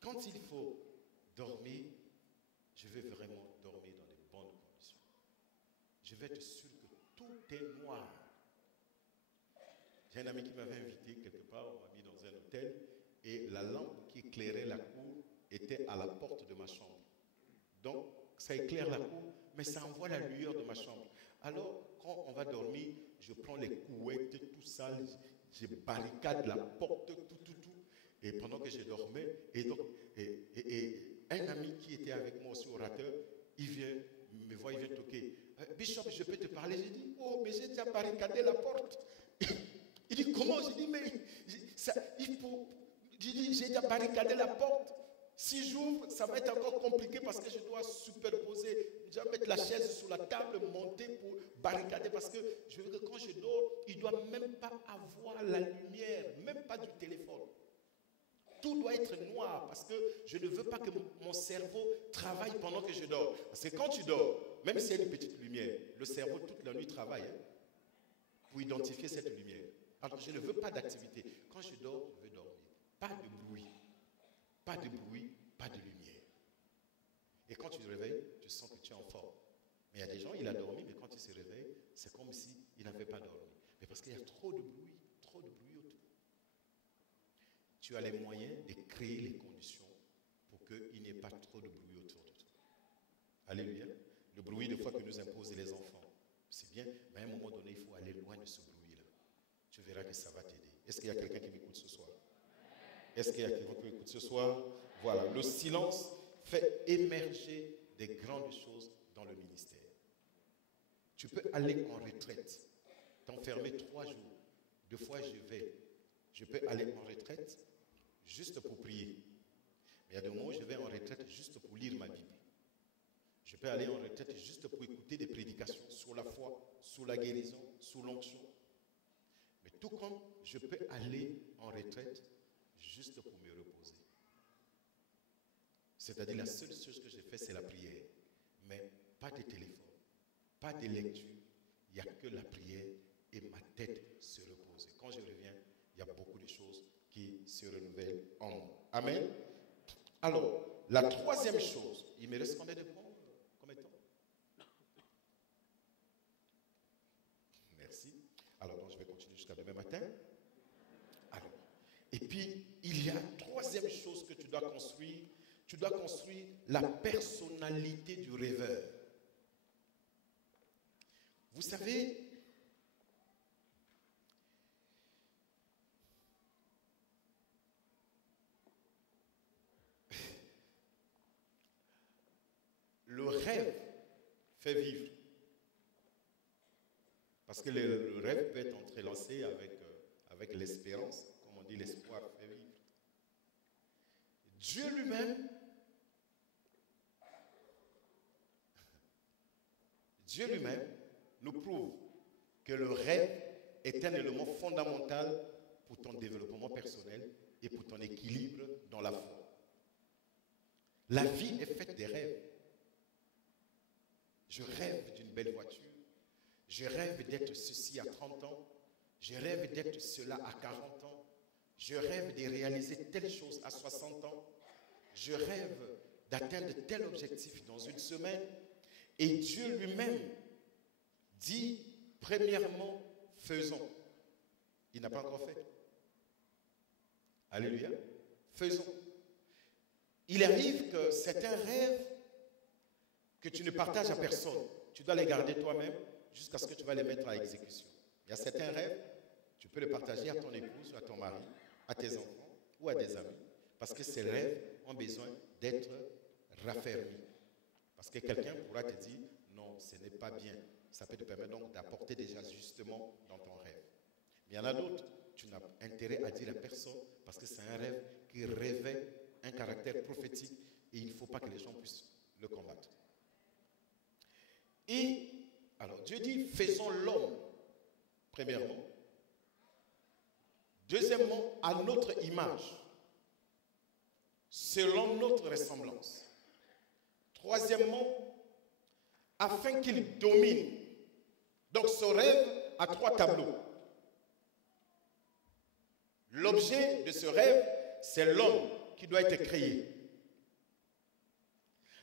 Quand il faut dormir, je vais vraiment dormir dans de bonnes conditions. Je vais être sûr que tout est noir. J'ai un ami qui m'avait invité quelque part, on m'a mis dans un hôtel, et la lampe qui éclairait la cour était à la porte de ma chambre. Donc, ça éclaire la cour, mais ça envoie la lueur de ma chambre. Alors, quand on va dormir, je prends les couettes, tout ça, je barricade la porte, tout. Et pendant que je dormais, et un ami qui était avec moi aussi, orateur, il vient me voir, il vient toquer. Bishop, je peux te parler? J'ai dit, oh, mais j'ai déjà barricadé la porte. Il dit, comment? J'ai dit, mais j'ai déjà barricadé la porte. Si j'ouvre, ça va être encore compliqué parce que je dois superposer, je dois mettre la chaise sur la table, monter pour barricader parce que je veux que quand je dors, il ne doit même pas avoir la lumière, même pas du téléphone. Tout doit être noir parce que je ne veux pas que mon cerveau travaille pendant que je dors. Parce que quand tu dors, même s'il y a une petite lumière, le cerveau toute la nuit travaille pour identifier cette lumière. Alors je ne veux pas d'activité. Quand je dors, je veux dormir. Pas de bruit. Pas de bruit, pas de lumière. Et quand tu te réveilles, tu sens que tu es en forme. Mais il y a des gens, il a dormi, mais quand il se réveille, c'est comme s'il n'avait pas dormi. Mais parce qu'il y a trop de bruit autour. Tu as les moyens de créer les conditions pour qu'il n'y ait pas trop de bruit autour de toi. Alléluia. Le bruit, des fois, que nous imposent les enfants, c'est bien, mais à un moment donné, il faut aller loin de ce bruit-là. Tu verras que ça va t'aider. Est-ce qu'il y a quelqu'un qui m'écoute ce soir? Est-ce qu'il y a quelqu'un qui m'écoute ce soir? Voilà, le silence fait émerger des grandes choses dans le ministère. Tu peux aller en retraite, t'enfermer 3 jours. 2 fois je peux aller en retraite juste pour prier. Mais il y a des moments où je vais en retraite juste pour lire ma Bible. Je peux aller en retraite juste pour écouter des prédications sur la foi, sur la guérison, sur l'onction. Mais tout comme je peux aller en retraite juste pour me reposer. C'est-à-dire la seule chose que j'ai fait, c'est la prière. Mais pas de téléphone, pas de lecture. Il n'y a que la prière et ma tête se repose. Et quand je reviens, il y a beaucoup de choses qui se renouvellent en moi. Amen. Alors, la troisième chose, il me reste combien de temps? Merci. Alors, donc, je vais continuer jusqu'à demain matin. Alors, et puis, il y a une troisième chose que tu dois construire. Tu dois construire la personnalité du rêveur. Vous savez, le rêve fait vivre. Parce que le rêve peut être entrelacé avec l'espérance. Comme on dit, l'espoir fait vivre. Dieu lui-même, nous prouve que le rêve est un élément fondamental pour ton développement personnel et pour ton équilibre dans la foi. La vie est faite des rêves. Je rêve d'une belle voiture. Je rêve d'être ceci à 30 ans. Je rêve d'être cela à 40 ans. Je rêve de réaliser telle chose à 60 ans. Je rêve d'atteindre tel objectif dans une semaine. Et Dieu lui-même dit, premièrement, faisons. Il n'a pas encore fait. Alléluia. Faisons. Il arrive que certains rêves que tu ne partages à personne, tu dois les garder toi-même jusqu'à ce que tu vas les mettre à exécution. Il y a certains rêves, tu peux les partager à ton épouse, à ton mari, à tes enfants ou à des amis, parce que ces rêves ont besoin d'être raffermis. Parce que quelqu'un pourra te dire, non, ce n'est pas bien. Ça peut te permettre donc d'apporter des ajustements dans ton rêve. Mais il y en a d'autres, tu n'as intérêt à dire à personne, parce que c'est un rêve qui revêt un caractère prophétique et il ne faut pas que les gens puissent le combattre. Et alors Dieu dit, faisons l'homme, premièrement. Deuxièmement, à notre image, selon notre ressemblance. Troisièmement, afin qu'il domine. Donc ce rêve a 3 tableaux. L'objet de ce rêve, c'est l'homme qui doit être créé.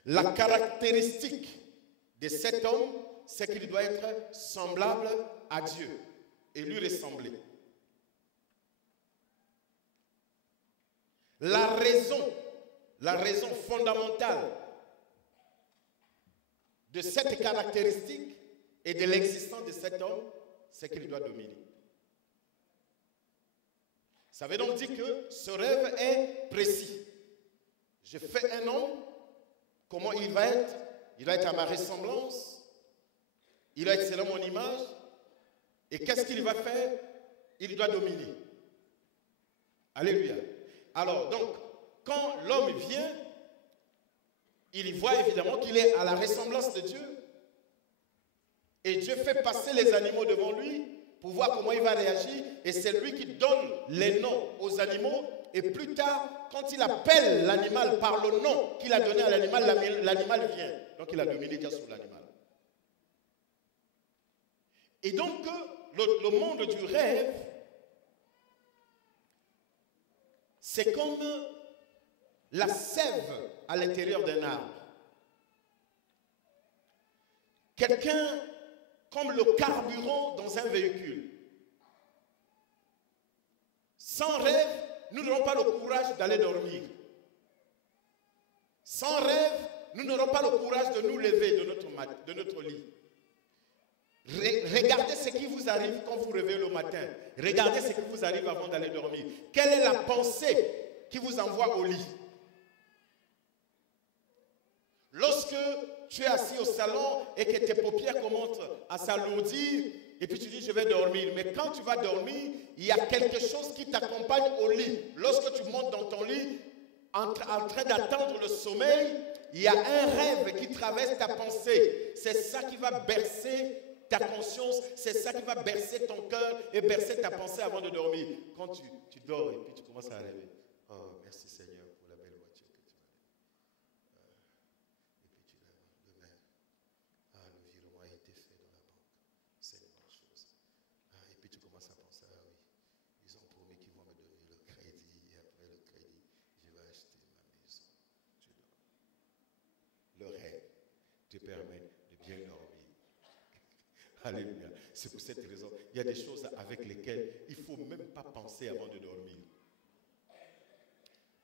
La caractéristique de cet homme, c'est qu'il doit être semblable à Dieu et lui ressembler. La raison fondamentale de cette caractéristique et de l'existence de cet homme, c'est qu'il doit dominer. Ça veut donc dire que ce rêve est précis. Je fais un homme, comment il va être? Il va être à ma ressemblance, il va être selon mon image, et qu'est-ce qu'il va faire? Il doit dominer. Alléluia. Alors donc, quand l'homme vient, il voit évidemment qu'il est à la ressemblance de Dieu. Et Dieu fait passer les animaux devant lui pour voir comment il va réagir. Et c'est lui qui donne les noms aux animaux. Et plus tard, quand il appelle l'animal par le nom qu'il a donné à l'animal, l'animal vient. Donc il a dominé déjà sur l'animal. Et donc, le monde du rêve, c'est comme la sève à l'intérieur d'un arbre. Quelqu'un comme le carburant dans un véhicule. Sans rêve, nous n'aurons pas le courage d'aller dormir. Sans rêve, nous n'aurons pas le courage de nous lever de notre lit. Regardez ce qui vous arrive quand vous réveillez le matin. Regardez ce qui vous arrive avant d'aller dormir. Quelle est la pensée qui vous envoie au lit? Lorsque tu es assis au salon et que tes paupières commencent à s'alourdir, et puis tu dis je vais dormir. Mais quand tu vas dormir, il y a quelque chose qui t'accompagne au lit. Lorsque tu montes dans ton lit, en train d'attendre le sommeil, il y a un rêve qui traverse ta pensée. C'est ça qui va bercer ta conscience, c'est ça qui va bercer ton cœur et bercer ta pensée avant de dormir. Quand tu dors et puis tu commences à rêver. Oh, merci Seigneur pour la belle voiture que tu m'as donnée. Et puis tu lèves demain. Ah, le virement a été fait dans la banque. C'est une bonne chose. Ah, et puis tu commences à penser, ah oui, ils ont promis qu'ils vont me donner le crédit. Et après le crédit, je vais acheter ma maison. Tu dors. Le rêve te permet de bien dormir. Alléluia. C'est pour cette raison, il y a des choses avec lesquelles il ne faut même pas penser avant de dormir.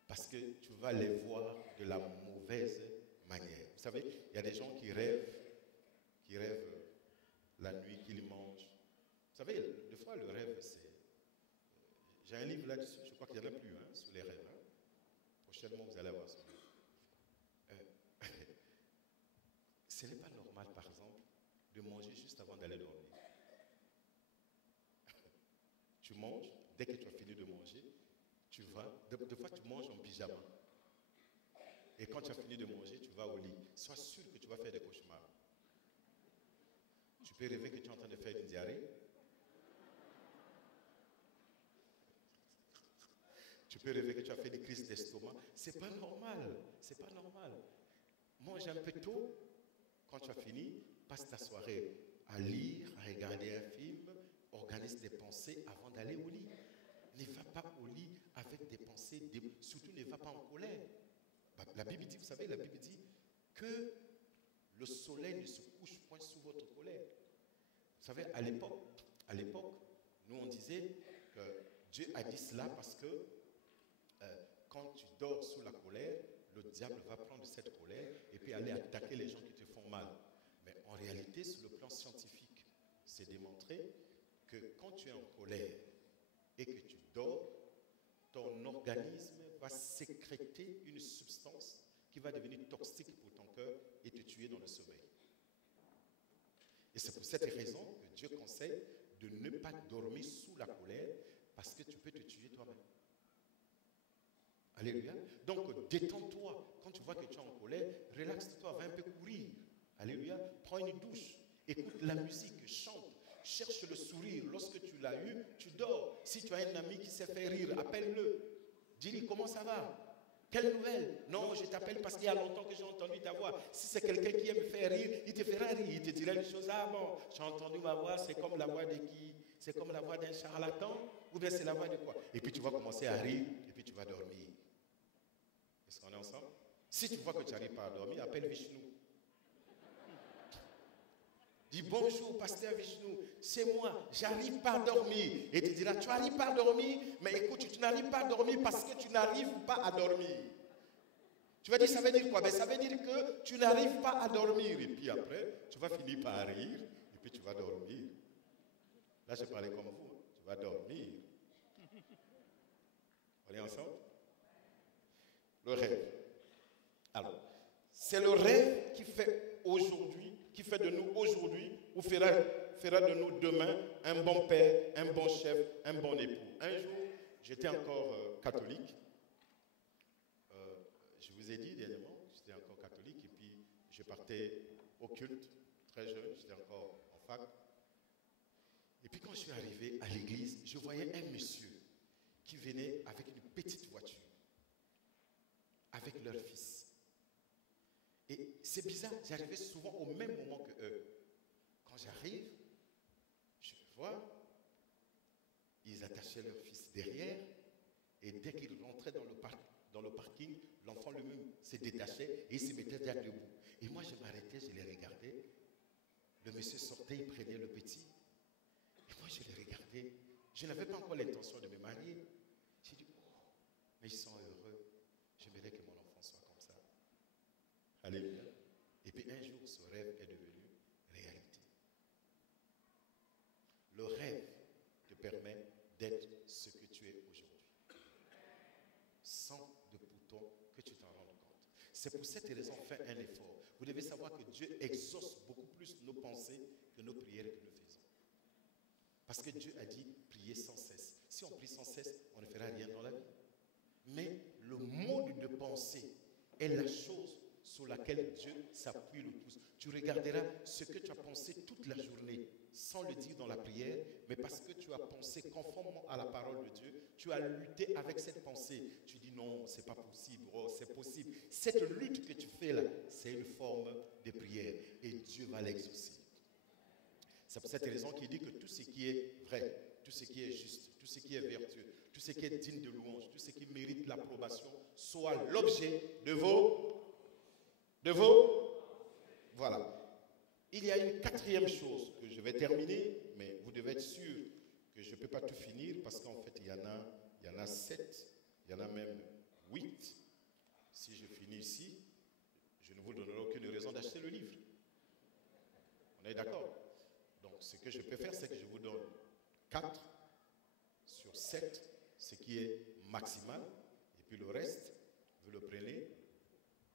Parce que tu vas les voir de la mauvaise manière. Vous savez, il y a des gens qui rêvent la nuit qu'ils mangent. Vous savez, des fois le rêve, c'est... J'ai un livre là-dessus, je crois qu'il n'y en a plus, sur les rêves. Prochainement, vous allez avoir ça. Ce n'est pas normal, par exemple, de manger juste avant d'aller dormir. Tu manges, dès que tu as fini de manger, tu vas, des fois tu manges en pyjama. Et quand tu as fini de manger, tu vas au lit. Sois sûr que tu vas faire des cauchemars. Tu peux rêver que tu es en train de faire une diarrhée. Tu peux rêver que tu as fait des crises d'estomac. C'est pas normal. C'est pas normal. Mange un peu tôt. Quand tu as fini, passe ta soirée à lire, à regarder un film, organise des pensées avant d'aller au lit. Ne va pas au lit avec des pensées, surtout ne va pas en colère. La Bible dit, vous savez, la Bible dit que le soleil ne se couche point sous votre colère. Vous savez, à l'époque, nous on disait que Dieu a dit cela parce que dors sous la colère, le diable va prendre cette colère et puis aller attaquer les gens qui te font mal. Mais en réalité, sur le plan scientifique, c'est démontré que quand tu es en colère et que tu dors, ton organisme va sécréter une substance qui va devenir toxique pour ton cœur et te tuer dans le sommeil. Et c'est pour cette raison que Dieu conseille de ne pas dormir sous la colère parce que tu peux te tuer toi-même. Alléluia. Donc, détends-toi. Quand tu vois que tu es en colère, relaxe-toi, va un peu courir. Alléluia. Prends une douche. Écoute la musique, chante. Cherche le sourire. Lorsque tu l'as eu, tu dors. Si tu as un ami qui s'est fait rire, appelle-le. Dis-lui comment ça va. Quelle nouvelle? Non, je t'appelle parce qu'il y a longtemps que j'ai entendu ta voix. Si c'est quelqu'un qui aime faire rire, il te fera rire. Il te dira une chose. Ah bon, j'ai entendu ma voix, c'est comme la voix de qui? C'est comme la voix d'un charlatan? Ou bien c'est la voix de quoi? Et puis tu vas commencer à rire et puis tu vas dormir. Est-ce qu'on est ensemble? Si tu vois que tu n'arrives pas à dormir, appelle Vishnu. Dis bonjour, pasteur Vishnu, c'est moi, j'arrive pas à dormir. Et tu diras, tu n'arrives pas à dormir, mais écoute, tu n'arrives pas à dormir parce que tu n'arrives pas à dormir. Tu vas dire, ça veut dire quoi? Ben, ça veut dire que tu n'arrives pas à dormir. Et puis après, tu vas finir par rire, et puis tu vas dormir. Là, je parlais comme vous, tu vas dormir. On est ensemble? Le rêve. Alors, c'est le rêve qui fait aujourd'hui, qui fait de nous aujourd'hui, ou fera de nous demain un bon père, un bon chef, un bon époux. Un jour, j'étais encore catholique. Je vous ai dit dernièrement, j'étais encore catholique et puis je partais au culte, très jeune, j'étais encore en fac. Et puis quand je suis arrivé à l'église, je voyais un monsieur qui venait avec une petite voiture, avec leur fils. Et c'est bizarre, j'arrivais souvent au même moment que eux. Quand j'arrive, je vois, ils attachaient leur fils derrière, et dès qu'ils rentraient dans le parking, l'enfant lui-même se détachait et il se mettait derrière debout. Et moi, je m'arrêtais, je les regardais. Le monsieur sortait, il prenait le petit. Et moi, je les regardais. Je n'avais pas encore l'intention de me marier. J'ai dit, oh, mais ils sont heureux. J'aimerais que mon enfant soit comme ça. Alléluia. Et puis un jour, ce rêve est devenu réalité. Le rêve te permet d'être ce que tu es aujourd'hui. Sans de pourtant que tu t'en rendes compte. C'est pour cette raison, fais un effort. Vous devez savoir que Dieu exauce beaucoup plus nos pensées que nos prières que nous faisons. Parce que Dieu a dit, priez sans cesse. Si on prie sans cesse, on ne fera rien dans la vie. Mais le mode de pensée est la chose sur laquelle Dieu s'appuie le plus. Tu regarderas ce que tu as pensé toute la journée, sans le dire dans la prière, mais parce que tu as pensé conformément à la parole de Dieu, tu as lutté avec cette pensée. Tu dis non, c'est pas possible, oh, c'est possible. Cette lutte que tu fais là, c'est une forme de prière et Dieu va l'exaucer. C'est pour cette raison qu'il dit que tout ce qui est vrai, tout ce qui est juste, tout ce qui est vertueux, tout ce qui est digne de louange, tout ce qui mérite l'approbation, soit l'objet de vos... Voilà. Il y a une quatrième chose que je vais terminer, mais vous devez être sûr que je ne peux pas tout finir parce qu'en fait, il y en a 7, il y en a même 8. Si je finis ici, je ne vous donnerai aucune raison d'acheter le livre. On est d'accord? Donc, ce que je peux faire, c'est que je vous donne 4 sur 7, ce qui est maximal, et puis le reste, vous le prenez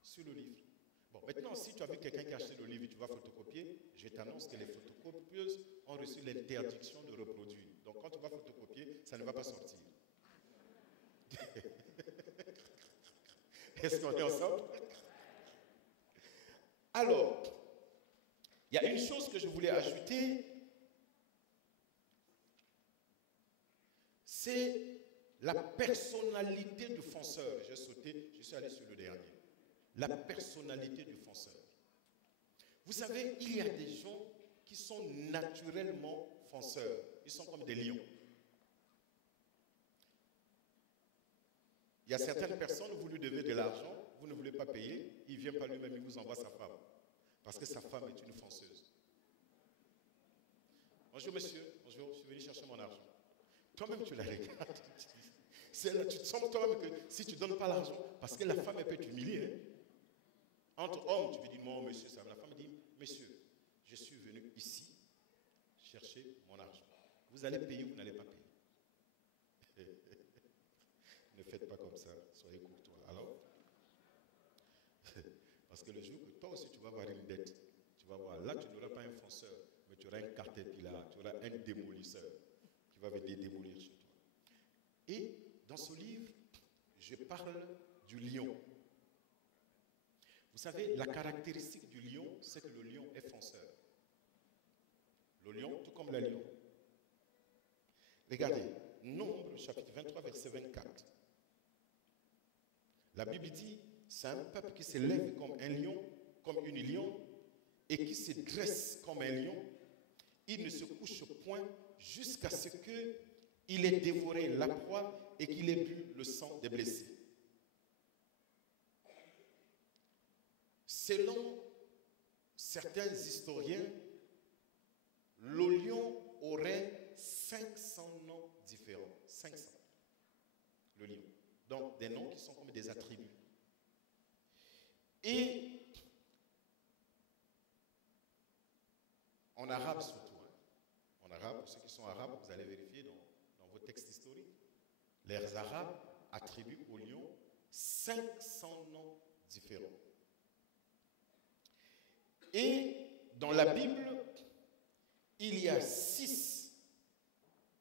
sur le livre. Bon, maintenant, si tu as vu quelqu'un qui a acheté le livre et tu vas photocopier, je t'annonce que les photocopieuses ont reçu l'interdiction de reproduire. Donc, quand tu vas photocopier, ça ne va pas sortir. Est-ce qu'on est ensemble? Alors, il y a une chose que je voulais ajouter, c'est la personnalité du fonceur. J'ai sauté, je suis allé sur le dernier. La personnalité du fonceur. Vous savez, il y a des gens qui sont naturellement fonceurs. Ils sont comme des lions. Il y a certaines personnes, vous lui devez de l'argent, vous ne voulez pas payer, il ne vient pas lui-même, il vous envoie sa femme. Parce que sa femme est une fonceuse. Bonjour monsieur, bonjour, je suis venu chercher mon argent. Toi-même tu la regardes. Là, tu te sens toi-même que si tu ne donnes pas l'argent, parce que la femme, elle peut t'humilier. Hein. Entre hommes, tu peux dire, non, monsieur, ça. La femme dit, monsieur, je suis venu ici chercher mon argent. Vous allez payer ou vous n'allez pas payer. Ne faites pas comme ça, soyez courtois. Alors, parce que le jour que toi aussi tu vas avoir une dette, tu vas voir, là tu n'auras pas un fonceur, mais tu auras un caterpillar, tu auras un démolisseur qui va venir démolir chez toi. Et dans ce livre, je parle du lion. Vous savez, la caractéristique du lion, c'est que le lion est fonceur. Le lion, tout comme la lion. Regardez, Nombre, chapitre 23, verset 24. La Bible dit, c'est un peuple qui s'élève comme un lion, comme une lion, et qui se dresse comme un lion. Il ne se couche point jusqu'à ce qu'il ait dévoré la proie et qu'il ait bu le sang des blessés. Selon certains historiens, le lion aurait 500 noms différents. 500. Le lion. Donc, des noms qui sont comme des attributs. Et en arabe surtout, hein, en arabe, pour ceux qui sont arabes, vous allez vérifier dans vos textes historiques, les arabes attribuent au lion 500 noms différents. Et dans la Bible, il y a 6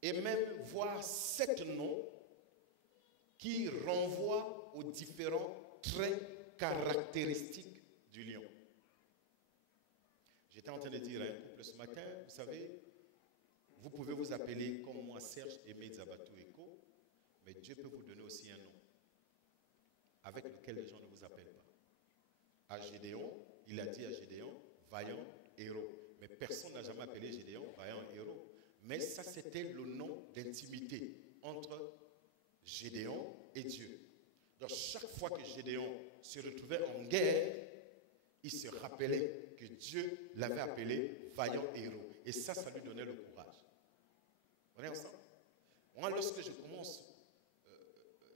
et même voire 7 noms qui renvoient aux différents traits caractéristiques du lion. J'étais en train de dire à un couple ce matin, vous savez, vous pouvez vous appeler comme moi Serge Aimé Zabatou Eko, mais Dieu peut vous donner aussi un nom avec lequel les gens ne vous appellent pas. À Gédéon, il a dit à Gédéon, vaillant héros. Mais personne n'a jamais appelé Gédéon vaillant héros. Mais ça, c'était le nom d'intimité entre Gédéon et Dieu. Donc, chaque fois que Gédéon se retrouvait en guerre, il se rappelait que Dieu l'avait appelé vaillant héros. Et ça lui donnait le courage. On est ensemble? Moi, lorsque je commence,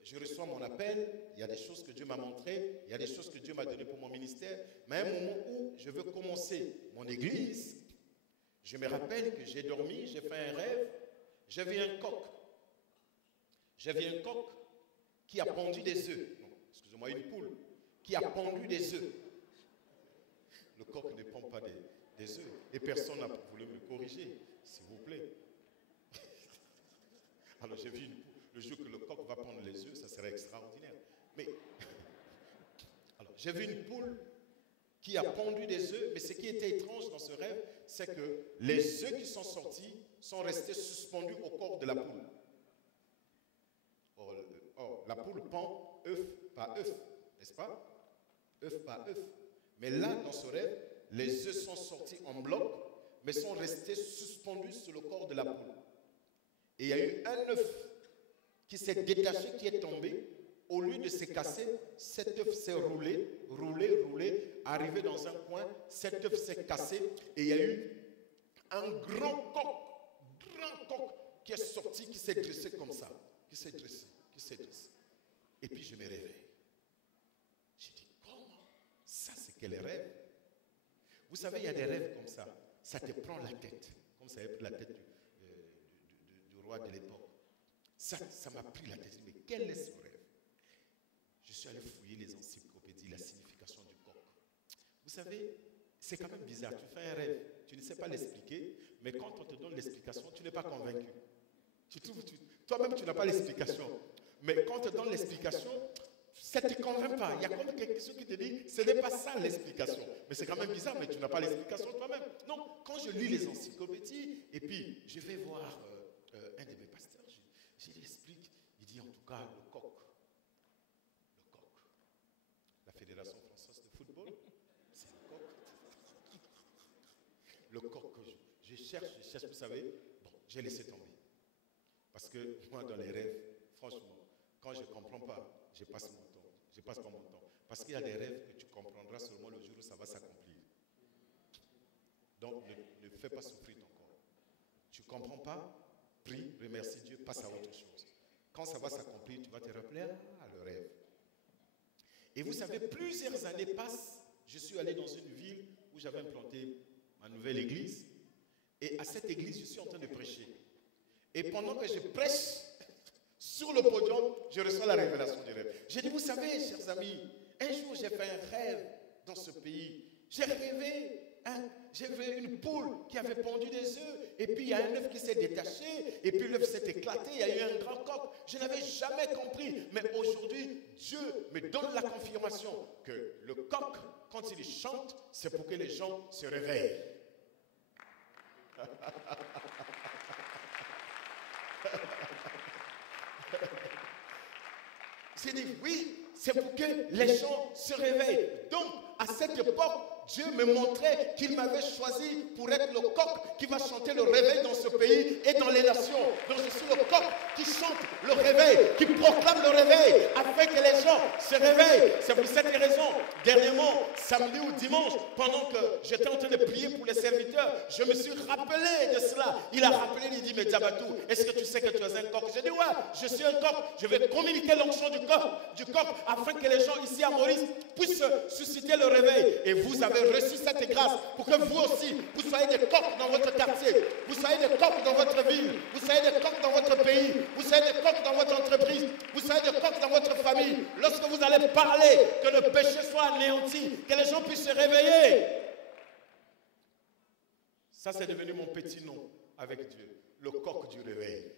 je reçois mon appel, il y a des choses que Dieu m'a montrées, il y a des choses que Dieu m'a données pour mon ministère, mais à un moment où je veux commencer mon église, je me rappelle que j'ai dormi, j'ai fait un rêve, j'ai vu un coq. J'ai vu un coq qui a pondu des œufs. Non, excusez-moi, une poule qui a pondu des œufs. Le coq ne pond pas des œufs. Et personne n'a voulu me corriger, s'il vous plaît. Alors j'ai vu une poule. Le jour que le coq va pondre les œufs, ça serait extraordinaire. Mais, alors, j'ai vu une poule qui a pondu des œufs, mais ce qui était étrange dans ce rêve, c'est que les œufs qui sont sortis sont restés suspendus au corps de la poule. Or, la poule pond œuf par œuf, n'est-ce pas? Œuf par œuf. Mais là, dans ce rêve, les œufs sont sortis en bloc, mais sont restés suspendus sur le corps de la poule. Et il y a eu un œuf qui s'est détaché, qui est tombé. Au lieu de se casser, cet œuf s'est roulé, arrivé dans un coin, cet œuf s'est cassé et il y a eu un grand coq qui est sorti, qui s'est dressé comme ça, qui s'est dressé. Et puis je me réveille. J'ai dit, comment? Ça, c'est quel rêve? Vous savez, il y a des rêves comme ça. Ça te prend la tête, comme ça avait pris la tête du roi de l'époque. Ça m'a pris la tête. Mais quel est ce rêve? Je suis allé fouiller les encyclopédies, la signification du coq. Vous savez, c'est quand même bizarre. Tu fais un rêve, tu ne sais pas l'expliquer, mais quand on te donne l'explication, tu n'es pas convaincu. Toi-même, tu n'as pas l'explication. Mais quand on te donne l'explication, ça ne te convainc pas. Il y a comme quelque chose qui te dit, ce n'est pas ça l'explication. Mais c'est quand même bizarre, mais tu n'as pas l'explication toi-même. Non, quand je lis les encyclopédies, et puis je vais voir un de mes pasteurs, je lui explique, il dit en tout cas le coq. La Fédération française de football, c'est le coq. Le coq, je cherche, vous savez, bon, j'ai laissé tomber. Parce que moi, dans les rêves, franchement, quand je ne comprends pas, je passe mon temps. Je passe pas mon temps. Parce qu'il y a des rêves que tu comprendras seulement le jour où ça va s'accomplir. Donc, ne fais pas souffrir ton corps. Tu ne comprends pas, prie, remercie Dieu, passe à autre chose. quand ça va s'accomplir, tu vas te rappeler, ah, le rêve. Et vous savez, plusieurs années passent, je suis allé dans une ville où j'avais implanté ma nouvelle église. Et à cette église, je suis en train de prêcher. Et pendant que je prêche sur le podium, je reçois la révélation du rêve. J'ai dit, vous savez, chers amis, un jour j'ai fait un rêve dans ce pays. J'ai rêvé, j'ai vu une poule qui avait pondu des œufs, et puis il y a un œuf qui s'est détaché, et puis l'œuf s'est éclaté, il y a eu un grand coq. Je n'avais jamais compris, mais aujourd'hui, Dieu me donne la confirmation que le coq, quand il chante, c'est pour que les gens se réveillent. J'ai dit, oui, c'est pour que les gens se réveillent. Donc, à cette époque, Dieu me montrait qu'il m'avait choisi pour être le coq qui va chanter le réveil dans ce pays et dans les nations. Donc, je suis le coq qui chante le réveil, qui proclame le réveil, afin que les gens se réveillent. C'est pour cette raison, dernièrement, samedi ou dimanche, pendant que j'étais en train de prier pour les serviteurs, je me suis rappelé de cela. Il a rappelé, il dit, mais Diabatou, est-ce que tu sais que tu es un coq? J'ai dit, ouais, je suis un coq. Je vais communiquer l'onction du coq, afin que les gens ici à Maurice puissent susciter le réveil. Et vous avez reçu cette grâce pour que vous aussi, vous soyez des coqs dans votre quartier, vous soyez des coqs dans votre ville, vous soyez des coqs dans votre pays, vous soyez des coqs dans votre entreprise, vous soyez des coqs dans votre famille. Lorsque vous allez parler, que le péché soit anéanti, que les gens puissent se réveiller. Ça, c'est devenu mon petit nom avec Dieu, le coq du réveil.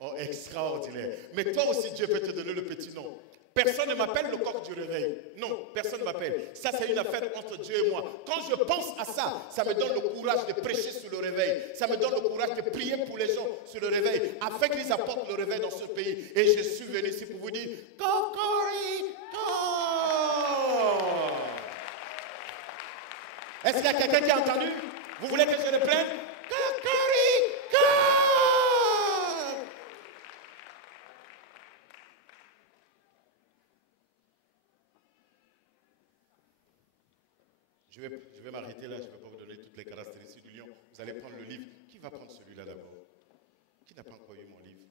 Oh, extraordinaire. Mais toi aussi, Dieu peut te donner le petit nom. Personne ne m'appelle le coq du réveil. Non, personne ne m'appelle. Ça, c'est une affaire entre Dieu et moi. Quand je pense à ça, ça me donne le courage de prêcher sur le réveil. Ça me donne le courage de prier pour les gens sur le réveil, afin qu'ils apportent le réveil dans ce pays. Et je suis venu ici pour vous dire, Cocorico! Est-ce qu'il y a quelqu'un qui a entendu? Vous voulez que je le prenne? Cocorico! Je vais m'arrêter là, je ne vais pas vous donner toutes les caractéristiques du lion. Vous allez prendre le livre. Qui va prendre celui-là d'abord? Qui n'a pas encore eu mon livre?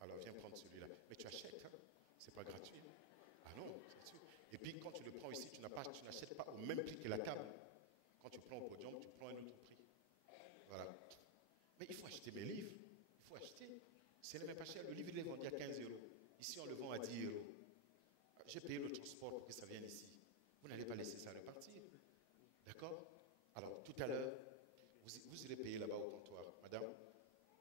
Alors viens prendre celui-là. Mais tu achètes, hein? C'est pas gratuit. Ah non, c'est sûr. Et puis quand tu le prends ici, tu n'achètes pas au même prix que la table. Quand tu prends au podium, tu prends un autre prix. Voilà. Mais il faut acheter mes livres. Il faut acheter. Ce n'est même pas cher. Le livre, il est vendu à 15 €. Ici, on le vend à 10 €. J'ai payé le transport pour que ça vienne ici. Vous n'allez pas laisser ça repartir. D'accord? Alors, tout à l'heure, vous irez payer là-bas au comptoir. Madame,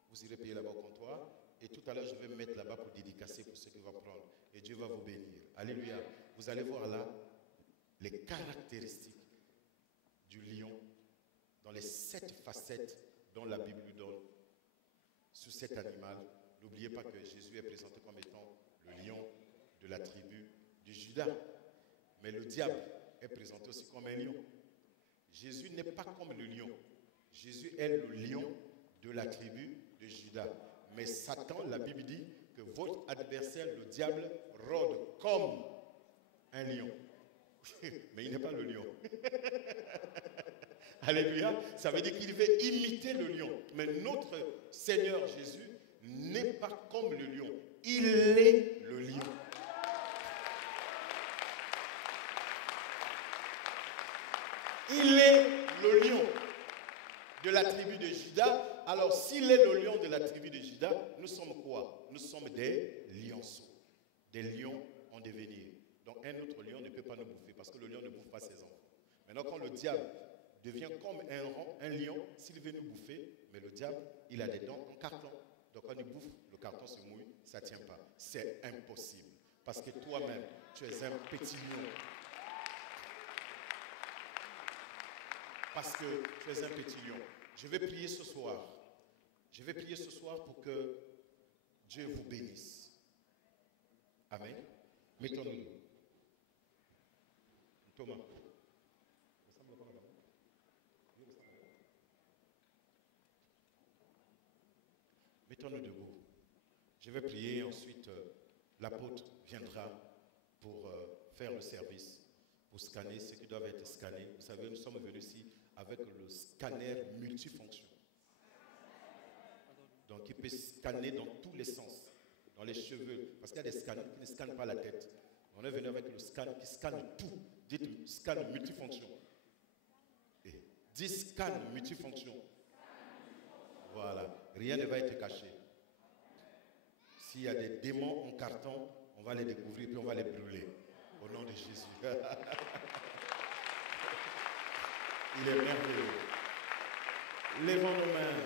vous irez payer là-bas au comptoir. Et tout à l'heure, je vais me mettre là-bas pour dédicacer pour ceux qui vont prendre. Et Dieu va vous bénir. Alléluia. Vous allez voir là les caractéristiques du lion dans les 7 facettes dont la Bible lui donne sur cet animal. N'oubliez pas que Jésus est présenté comme étant le lion de la tribu de Juda. Mais le diable est présenté aussi comme un lion. Jésus n'est pas comme le lion. Jésus est le lion de la tribu de Juda. Mais Satan, la Bible dit que votre adversaire, le diable, rôde comme un lion. Mais il n'est pas le lion. Alléluia. Ça veut dire qu'il veut imiter le lion. Mais notre Seigneur Jésus n'est pas comme le lion. Il est le lion. Il est le lion de la tribu de Juda. Alors, s'il est le lion de la tribu de Juda, nous sommes quoi? Nous sommes des lionceaux, des lions en devenir. Donc, un autre lion ne peut pas nous bouffer parce que le lion ne bouffe pas ses enfants. Maintenant, quand le diable devient comme un lion, s'il veut nous bouffer, mais le diable, il a des dents en carton. Donc, quand il bouffe, le carton se mouille, ça ne tient pas. C'est impossible. Parce que toi-même, tu es un petit lion. Parce que tu es un petit lion. Je vais prier ce soir. Je vais prier ce soir pour que Dieu vous bénisse. Amen. Mettons-nous. Thomas. Mettons-nous debout. Je vais prier, ensuite l'apôtre viendra pour faire le service, pour scanner ceux qui doivent être scannés. Vous savez, nous sommes venus ici avec le scanner multifonction. Donc il peut scanner dans tous les sens, dans les cheveux, parce qu'il y a des scanners qui ne scannent pas la tête. On est venu avec le scan qui scanne tout. Dites scan multifonction. Et dis scan multifonction. Voilà, rien ne va être caché. S'il y a des démons en carton, on va les découvrir puis on va les brûler. Au nom de Jésus. Il est merveilleux. Lèvons nos mains.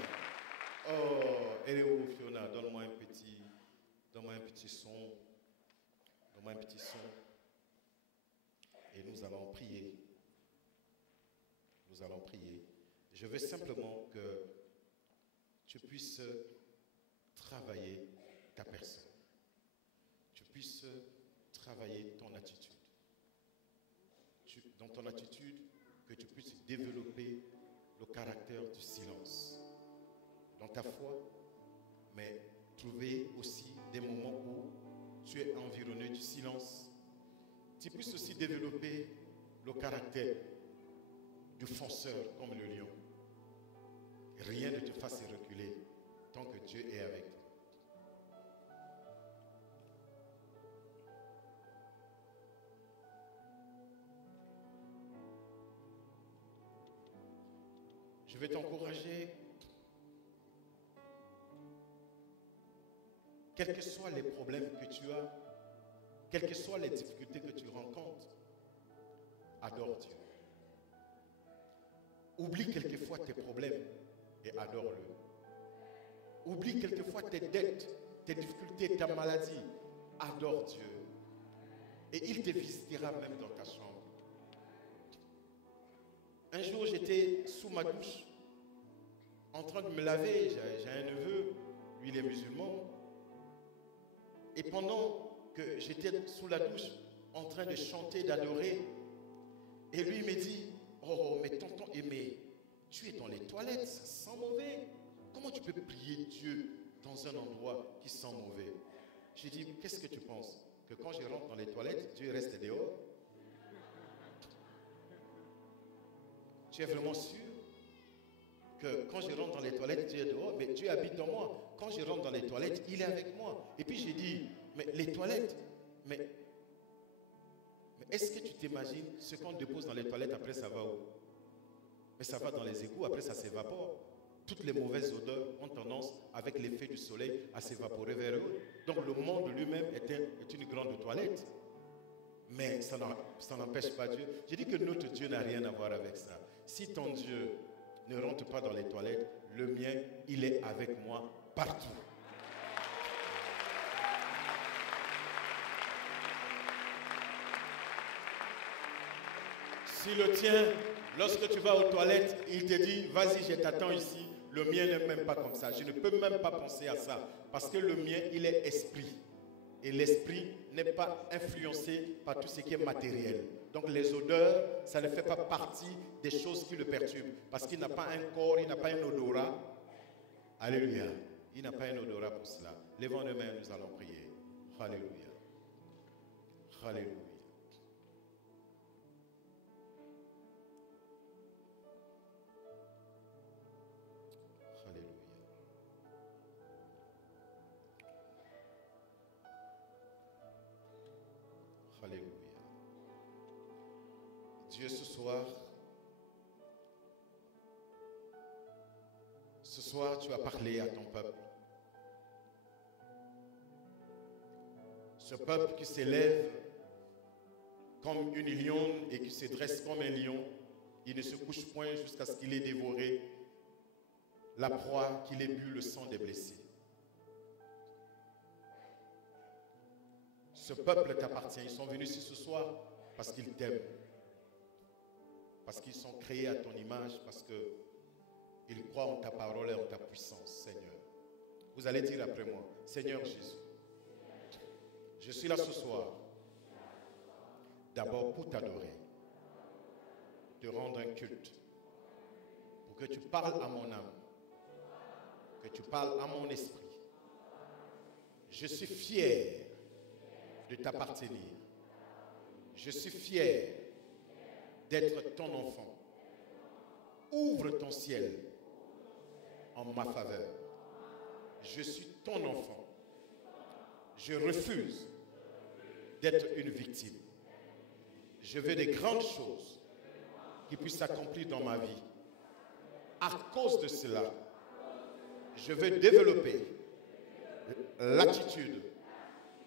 Oh, elle est où, Fiona? Donne-moi un petit son. Donne-moi un petit son. Et nous allons prier. Nous allons prier. Je veux simplement que tu puisses travailler ta personne. Tu puisses travailler ton attitude. Dans ton attitude, que tu puisses développer le caractère du silence. Dans ta foi, mais trouver aussi des moments où tu es environné du silence. Tu puisses aussi développer le caractère du fonceur comme le lion. Rien ne te fasse reculer tant que Dieu est avec toi. Je vais t'encourager, quels que soient les problèmes que tu as, quelles que soient les difficultés que tu rencontres, adore Dieu. Oublie quelquefois tes problèmes et adore-le. Oublie quelquefois tes dettes, tes difficultés, ta maladie. Adore Dieu. Et il te visitera même dans ta chambre. Un jour, j'étais sous ma douche, en train de me laver. J'ai un neveu, lui il est musulman. Et pendant que j'étais sous la douche, en train de chanter, d'adorer, et lui me dit, oh, mais tonton Aimé, tu es dans les toilettes, ça sent mauvais. Comment tu peux prier Dieu dans un endroit qui sent mauvais? J'ai dit, qu'est-ce que tu penses? Que quand je rentre dans les toilettes, Dieu reste dehors? Tu es vraiment sûr que quand je rentre dans les toilettes, Dieu est dehors? Mais Dieu habite en moi. Quand je rentre dans les toilettes, il est avec moi. Et puis j'ai dit, mais les toilettes, mais est-ce que tu t'imagines ce qu'on dépose dans les toilettes, après ça va où? Mais ça va dans les égouts, après ça s'évapore. Toutes les mauvaises odeurs ont tendance, avec l'effet du soleil, à s'évaporer vers eux. Donc le monde lui-même est une grande toilette. Mais ça n'empêche pas Dieu. J'ai dit que notre Dieu n'a rien à voir avec ça. Si ton Dieu ne rentre pas dans les toilettes, le mien, il est avec moi partout. Si le tien, lorsque tu vas aux toilettes, il te dit, vas-y, je t'attends ici, le mien n'est même pas comme ça. Je ne peux même pas penser à ça. Parce que le mien, il est esprit. Et l'esprit n'est pas influencé par tout ce qui est matériel. Donc les odeurs, ça ne fait pas partie des choses qui le perturbent. Parce qu'il n'a pas un corps, il n'a pas un odorat. Alléluia. Il n'a pas un odorat pour cela. Lèvons les mains, nous allons prier. Alléluia. Alléluia. Alléluia. Dieu, ce soir, tu as parlé à ton peuple. Ce peuple qui s'élève comme une lionne et qui se dresse comme un lion, il ne se couche point jusqu'à ce qu'il ait dévoré la proie, qu'il ait bu le sang des blessés. Ce peuple t'appartient. Ils sont venus ici ce soir parce qu'ils t'aiment. Parce qu'ils sont créés à ton image, parce qu'ils croient en ta parole et en ta puissance, Seigneur. Vous allez dire après moi, Seigneur Jésus, je suis là ce soir, d'abord pour t'adorer, te rendre un culte, pour que tu parles à mon âme, que tu parles à mon esprit. Je suis fier de t'appartenir. Je suis fier d'être ton enfant. Ouvre ton ciel en ma faveur. Je suis ton enfant. Je refuse d'être une victime. Je veux des grandes choses qui puissent s'accomplir dans ma vie. À cause de cela, je veux développer l'attitude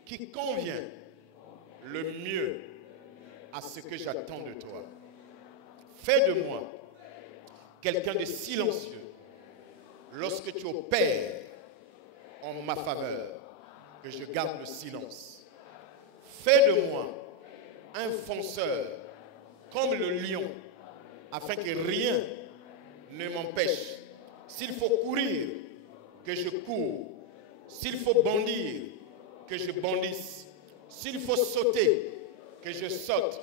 qui convient le mieux à ce que j'attends de toi. Fais de moi quelqu'un de silencieux lorsque tu opères en ma faveur, que je garde le silence. Fais de moi un fonceur comme le lion, afin que rien ne m'empêche. S'il faut courir, que je cours. S'il faut bondir, que je bondisse. S'il faut sauter, que je saute.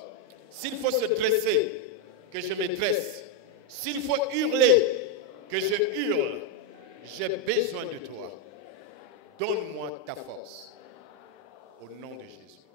S'il faut se dresser, que je me dresse. S'il faut hurler, que je hurle. J'ai besoin de toi. Donne-moi ta force. Au nom de Jésus.